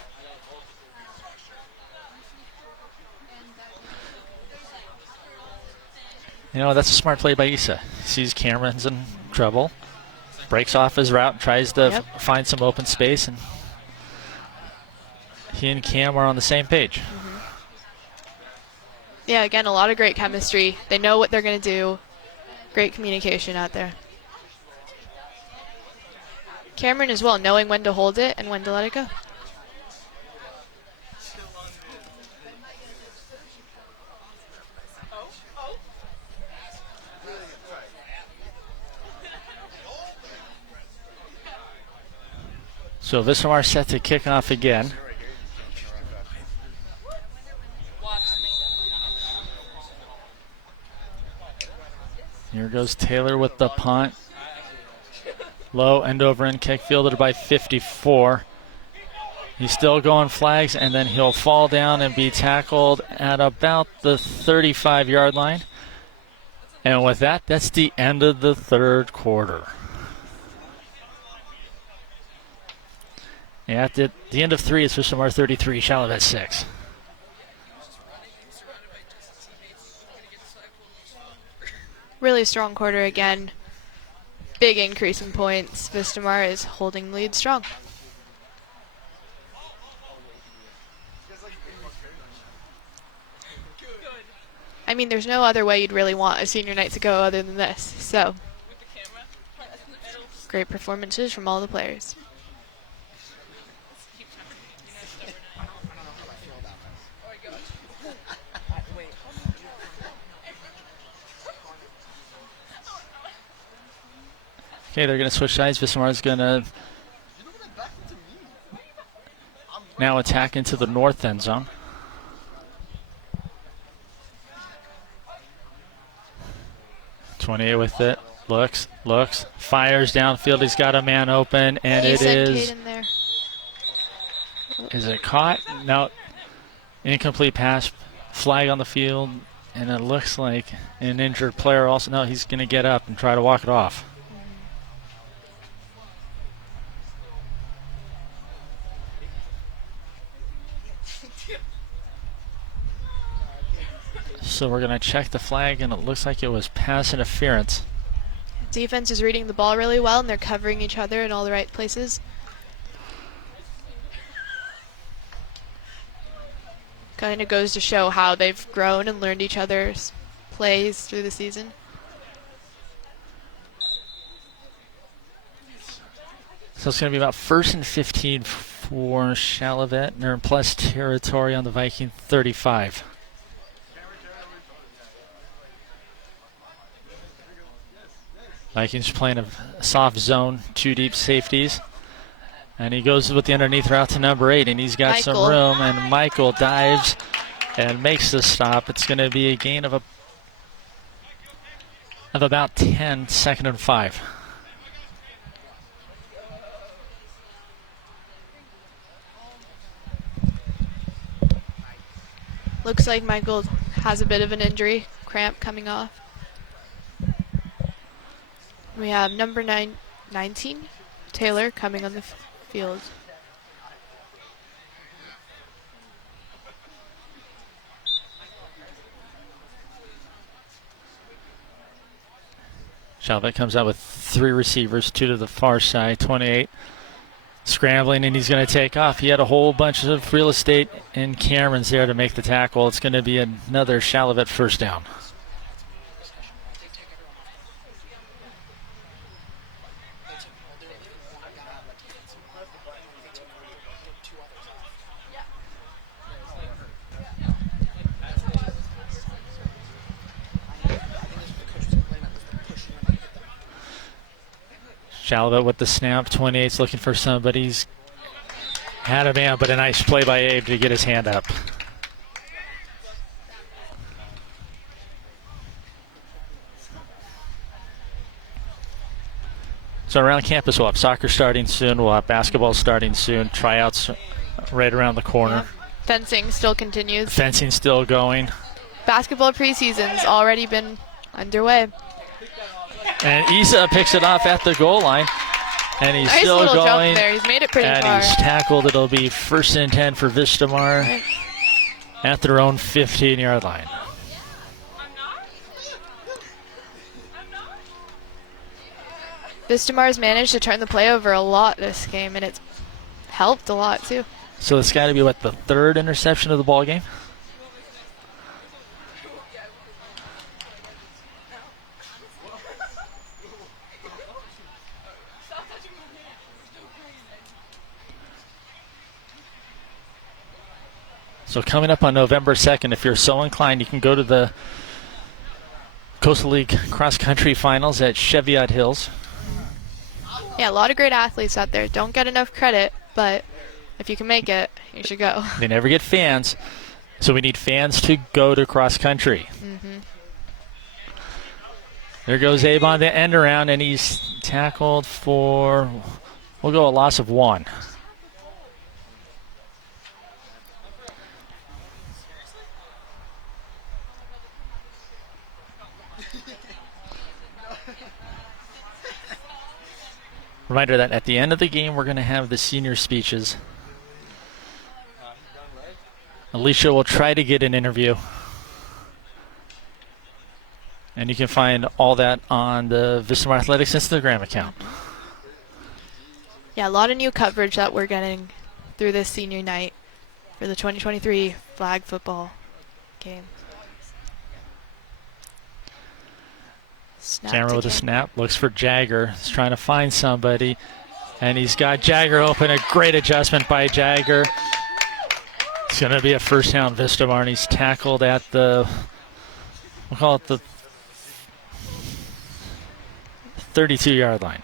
You know, that's a smart play by Issa. Sees Cameron's in trouble, breaks off his route, tries to find some open space, and he and Cam are on the same page. Yeah, again, a lot of great chemistry. They know what they're going to do. Great communication out there. Cameron as well, knowing when to hold it and when to let it go. So Vistamar set to kick off again. Here goes Taylor with the punt. Low end over end kick, fielded by 54. He's still going flags, and then he'll fall down and be tackled at about the 35-yard line. And with that, that's the end of the third quarter. At the end of 3, it's Vistamar 33, Shalavet 6. Really strong quarter again. Big increase in points. Vistamar is holding lead strong. I mean, there's no other way you'd really want a senior night to go other than this. So, great performances from all the players. Okay, they're going to switch sides. Vistamar is going to now attack into the north end zone. .28 with it. Looks, fires downfield. He's got a man open, and it is. Is it caught? No. Incomplete pass. Flag on the field, and it looks like an injured player also. No, he's going to get up and try to walk it off. So we're going to check the flag, and it looks like it was pass interference. Defense is reading the ball really well, and they're covering each other in all the right places. Kind of goes to show how they've grown and learned each other's plays through the season. So it's going to be about 1st and 15 for Shalavet. They're in plus territory on the Viking 35. Vikings playing a soft zone, 2 deep safeties. And he goes with the underneath route to number 8, and he's got some room, and Michael dives and makes the stop. It's going to be a gain of about 10, 2nd and 5. Looks like Michael has a bit of an injury, cramp coming off. We have number 19, Taylor, coming on the field. Shalavet comes out with 3 receivers, 2 to the far side, 28. Scrambling, and he's going to take off. He had a whole bunch of real estate, and Cameron's there to make the tackle. It's going to be another Shalavet first down. Shalavet with the snap. 28's looking for somebody. He's had a man, but a nice play by Abe to get his hand up. So around campus, we'll have soccer starting soon. We'll have basketball starting soon. Tryouts right around the corner. Yeah. Fencing still continues. Fencing still going. Basketball preseason's already been underway. And Isa picks it off at the goal line. And he's nice still little going. Jump there. He's made it pretty and far. He's tackled. It'll be 1st and 10 for Vistamar Right. at their own 15-yard line. Vistamar's managed to turn the play over a lot this game, and it's helped a lot too. So it's got to be, what, the 3rd interception of the ball game? So coming up on November 2nd, if you're so inclined, you can go to the Coastal League Cross Country Finals at Cheviot Hills. Yeah, a lot of great athletes out there. Don't get enough credit, but if you can make it, you should go. They never get fans, so we need fans to go to cross country. There goes Abe on the end around, and he's tackled for, we'll go a loss of 1. Reminder that at the end of the game, we're going to have the senior speeches. Alicia will try to get an interview. And you can find all that on the Vistamar Athletics Instagram account. Yeah, a lot of new coverage that we're getting through this senior night for the 2023 flag football game. Snap Camera to with a Cam. snap, looks for Jagger. He's trying to find somebody. And he's got Jagger open. A great adjustment by Jagger. It's going to be a first down Vistamar, and he's tackled at the, we'll call it the 32-yard line.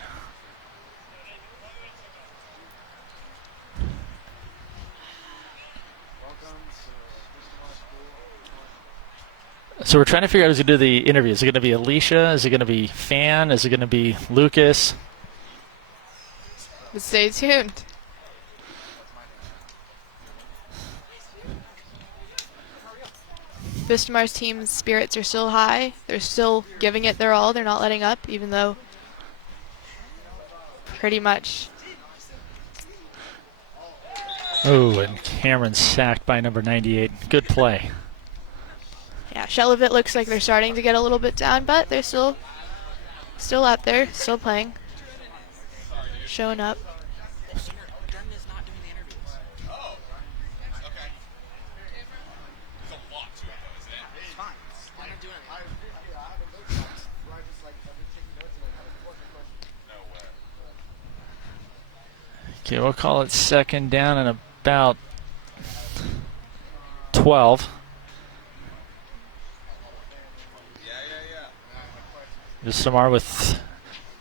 So we're trying to figure out who's going to do the interview. Is it going to be Alicia? Is it going to be Fan? Is it going to be Lucas? But stay tuned. Vistamar's team's spirits are still high. They're still giving it their all. They're not letting up, even though pretty much. Oh, and Cameron sacked by number 98. Good play. Yeah, Shelevit looks like they're starting to get a little bit down, but they're still out there, still playing, showing up. Okay, we'll call it second down and about 12. Vistamar with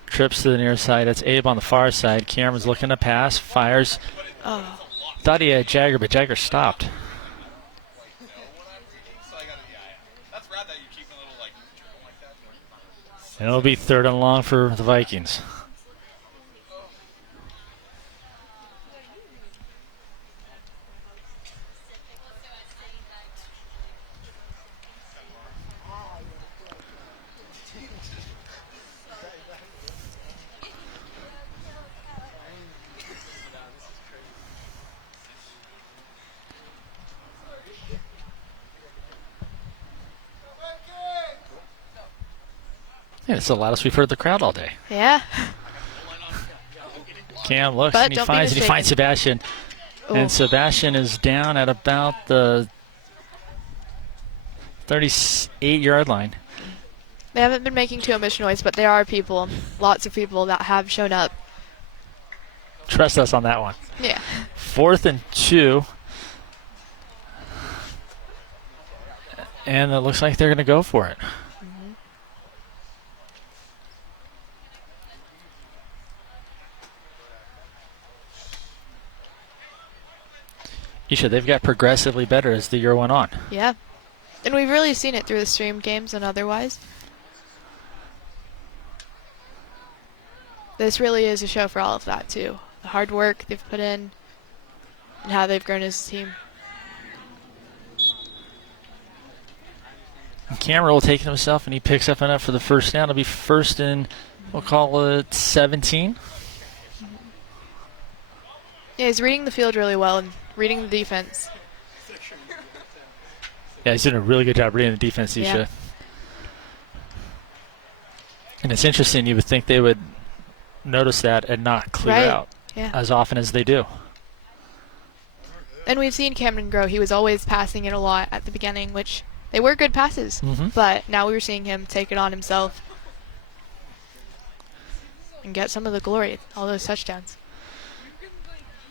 trips to the near side. That's Abe on the far side. Cameron's looking to pass, fires. Oh, Thought he had Jagger, but Jagger stopped. And it'll be third and long for the Vikings. Yeah, it's the loudest we've heard the crowd all day. yeah. Cam looks But and he don't be finds mistaken. Sebastian. Oh. And Sebastian is down at about the 38-yard line. They haven't been making too much noise, but there are people, lots of people that have shown up. Trust us on that one. Yeah. 4th and 2. And it looks like they're going to go for it. Isha, they've got progressively better as the year went on. Yeah. And we've really seen it through the stream games and otherwise. This really is a show for all of that, too. The hard work they've put in and how they've grown as a team. And Cameron will take it himself, and he picks up enough for the first down. It'll be first and we'll call it 17. Yeah, he's reading the field really well and reading the defense. Yeah, he's doing a really good job reading the defense, Isha. Yeah. And it's interesting, you would think they would notice that and not clear Right. out Yeah. as often as they do. And we've seen Cameron grow. He was always passing it a lot at the beginning, which they were good passes. Mhm. But now we were seeing him take it on himself and get some of the glory, all those touchdowns.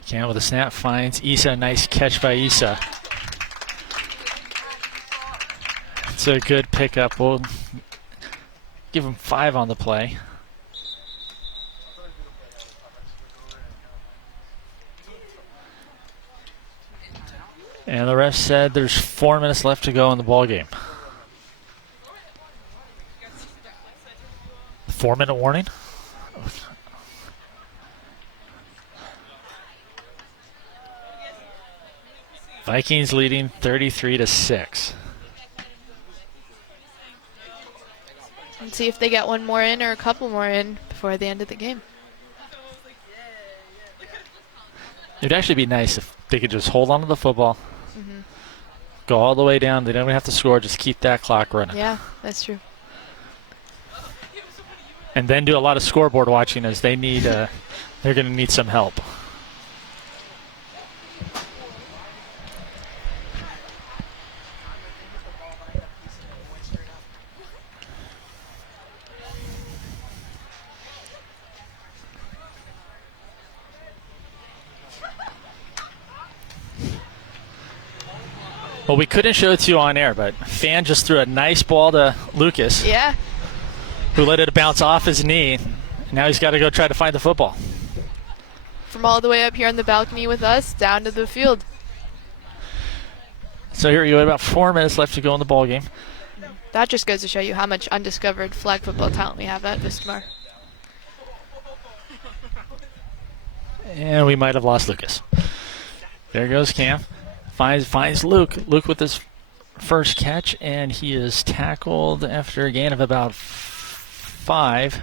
Cam with a snap finds Issa. Nice catch by Issa. That's a good pickup. We'll give him 5 on the play. And the ref said there's 4 minutes left to go in the ball game. 4-minute warning. Vikings leading 33-6. Let's see if they get one more in or a couple more in before the end of the game. It'd actually be nice if they could just hold on to the football, go all the way down. They don't even have to score. Just keep that clock running. Yeah, that's true. And then do a lot of scoreboard watching as they need. They're going to need some help. Well, we couldn't show it to you on air, but Fan just threw a nice ball to Lucas. Yeah. Who let it bounce off his knee. Now he's got to go try to find the football. From all the way up here on the balcony with us down to the field. So here you go, about 4 minutes left to go in the ball game. That just goes to show you how much undiscovered flag football talent we have at Vistamar. And we might have lost Lucas. There goes Cam. Finds Luke. Luke with his first catch, and he is tackled after a gain of about 5.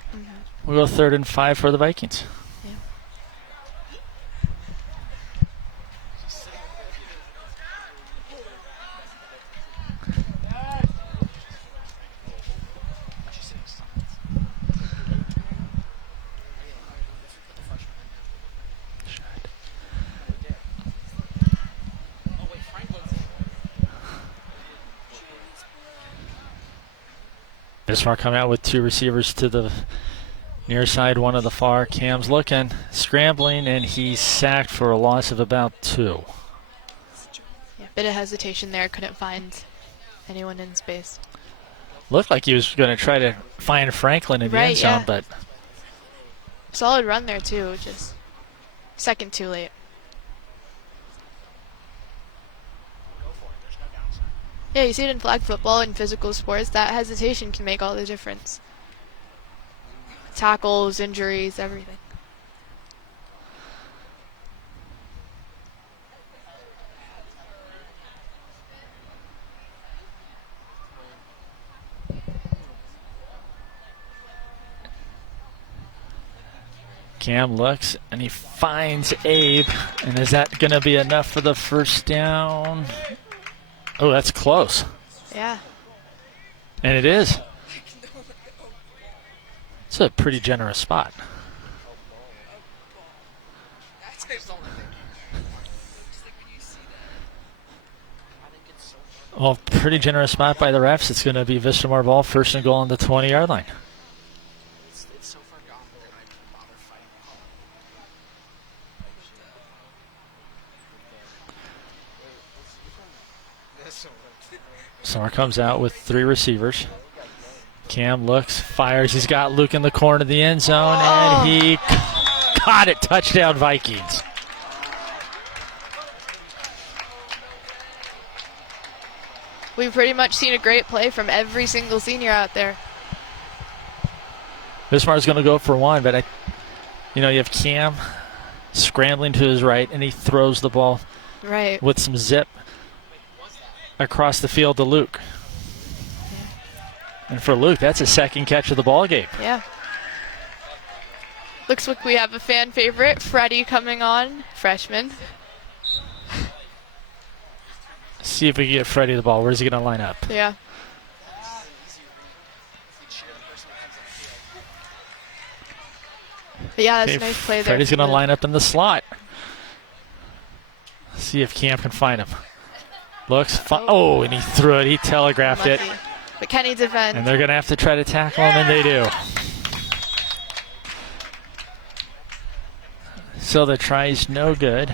We'll go 3rd and 5 for the Vikings. Vistamar coming out with 2 receivers to the near side, 1 to the far. Cam's looking, scrambling, and he's sacked for a loss of about 2. Yeah, bit of hesitation there. Couldn't find anyone in space. Looked like he was going to try to find Franklin in the end zone, but solid run there too. Just second too late. Yeah, you see it in flag football and physical sports. That hesitation can make all the difference. Tackles, injuries, everything. Cam looks and he finds Abe. And is that going to be enough for the first down? Oh, that's close. Yeah. And it is. It's a pretty generous spot. Well, pretty generous spot by the refs. It's going to be Vistamar ball, 1st and goal on the 20-yard line. Vistamar comes out with 3 receivers. Cam looks, fires. He's got Luke in the corner of the end zone, and he caught it. Touchdown, Vikings. We've pretty much seen a great play from every single senior out there. Vismar's going to go for 1, but you have Cam scrambling to his right, and he throws the ball with some zip across the field to Luke. And for Luke, that's his 2nd catch of the ball game. Yeah. Looks like we have a fan favorite, Freddie, coming on, freshman. See if we can get Freddie the ball. Where's he going to line up? Yeah. But yeah, that's a nice play there. Freddie's going to line up in the slot. See if Cam can find him. Looks, and he threw it. He telegraphed it. But Kenny defends. And they're going to have to try to tackle him, and they do. So the try's no good.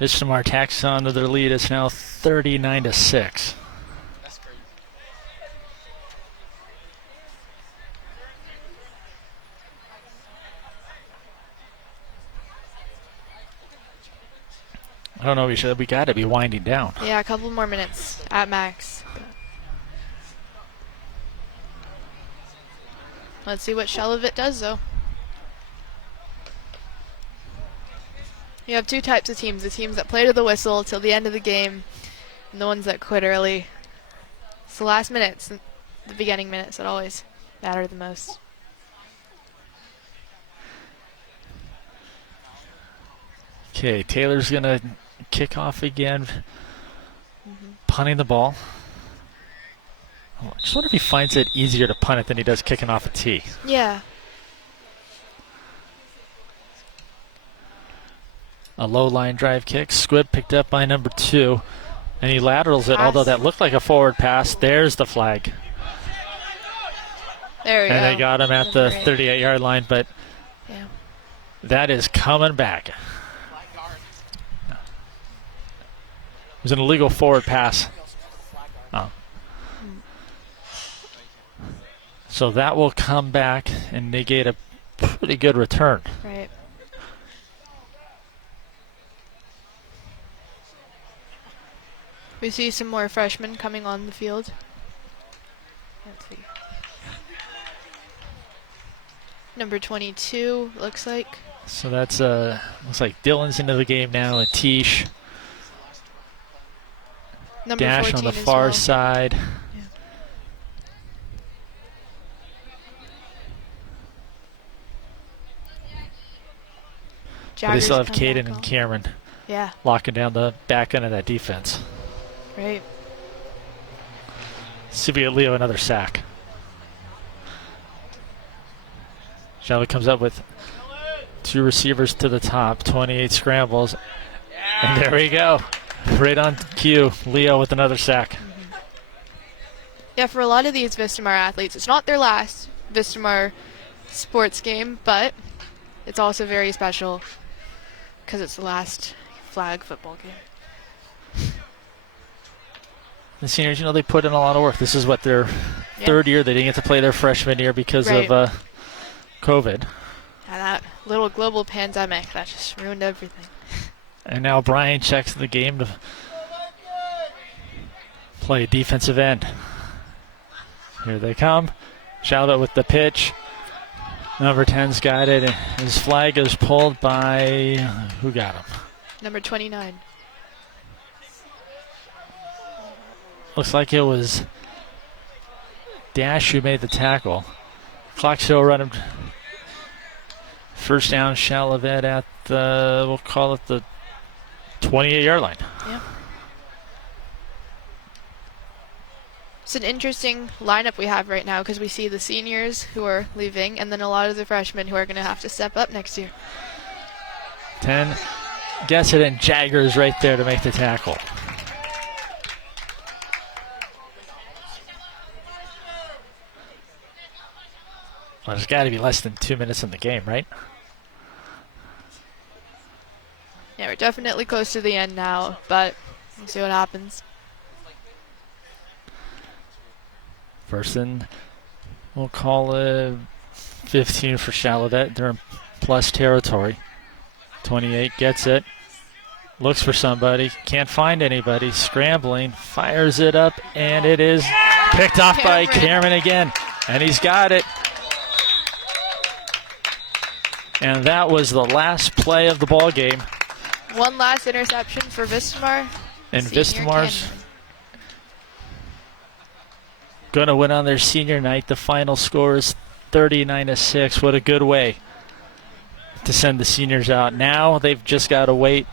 Vistamar tacks on to their lead. It's now 39-6. I don't know. We got to be winding down. Yeah, a couple more minutes at max. Let's see what Shalovit does, though. You have two types of teams: the teams that play to the whistle till the end of the game, and the ones that quit early. It's the last minutes, the beginning minutes that always matter the most. Okay, Taylor's going to kick off again, punting the ball. I just wonder if he finds it easier to punt it than he does kicking off a tee. Yeah. A low line drive kick. Squib picked up by number 2. And he laterals it, although that looked like a forward pass. There's the flag. There we go. And they got him at the 38-yard line, but that is coming back. It was an illegal forward pass. Oh. So that will come back and negate a pretty good return. Right. We see some more freshmen coming on the field. Let's see. Number 22, looks like. So that's looks like Dylan's into the game now. Atish. Number Dash 14 on the as far well. side. Yeah. But they still have Jaggers come Caden back and on. Cameron Yeah, locking down the back end of that defense. right. See if we get Leo another sack. Shelby comes up with 2 receivers to the top, 28 scrambles. And there we go. Right on cue. Leo with another sack. Yeah, for a lot of these Vistamar athletes, it's not their last Vistamar sports game, but it's also very special because it's the last flag football game. The seniors, they put in a lot of work. This is what their third year. They didn't get to play their freshman year because of COVID. And that little global pandemic, that just ruined everything. And now Brian checks the game to play defensive end. Here they come. Shalbert with the pitch. Number 10's got it. His flag is pulled by, who got him? Number 29. Looks like it was Dash who made the tackle. Clock still running. First down, Shalavet at the, we'll call it the 28-yard line. Yeah. It's an interesting lineup we have right now because we see the seniors who are leaving and then a lot of the freshmen who are going to have to step up next year. 10, gets it, and Jagger's right there to make the tackle. Well, there's got to be less than 2 minutes in the game, right? Yeah, we're definitely close to the end now, but we'll see what happens. First and we'll call it 15 for Shalavet. They're in plus territory. 28 gets it. Looks for somebody. Can't find anybody. Scrambling. Fires it up. And it is picked off by Cameron again. And he's got it. And that was the last play of the ball game. One last interception for Vistamar. And Senior Vistamar's Cameron. going to win on their senior night. The final score is 39-6. What a good way to send the seniors out. Now they've just got to wait.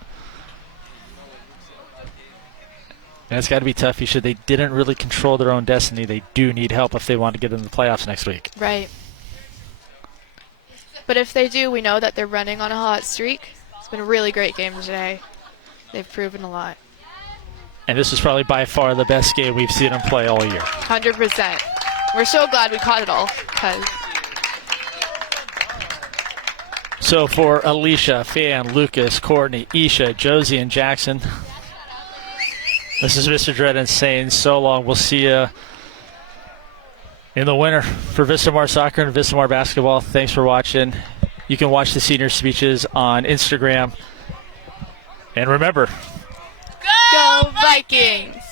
And it's got to be tough. You said they didn't really control their own destiny. They do need help if they want to get into the playoffs next week. Right. But if they do, we know that they're running on a hot streak. It's been a really great game today. They've proven a lot. And this is probably by far the best game we've seen them play all year. 100%. We're so glad we caught it all. So for Alicia, Fan, Lucas, Courtney, Isha, Josie, and Jackson, this is Mr. Dredden saying so long. We'll see you in the winter for Vistamar Soccer and Vistamar Basketball. Thanks for watching. You can watch the senior speeches on Instagram. And remember, go Vikings!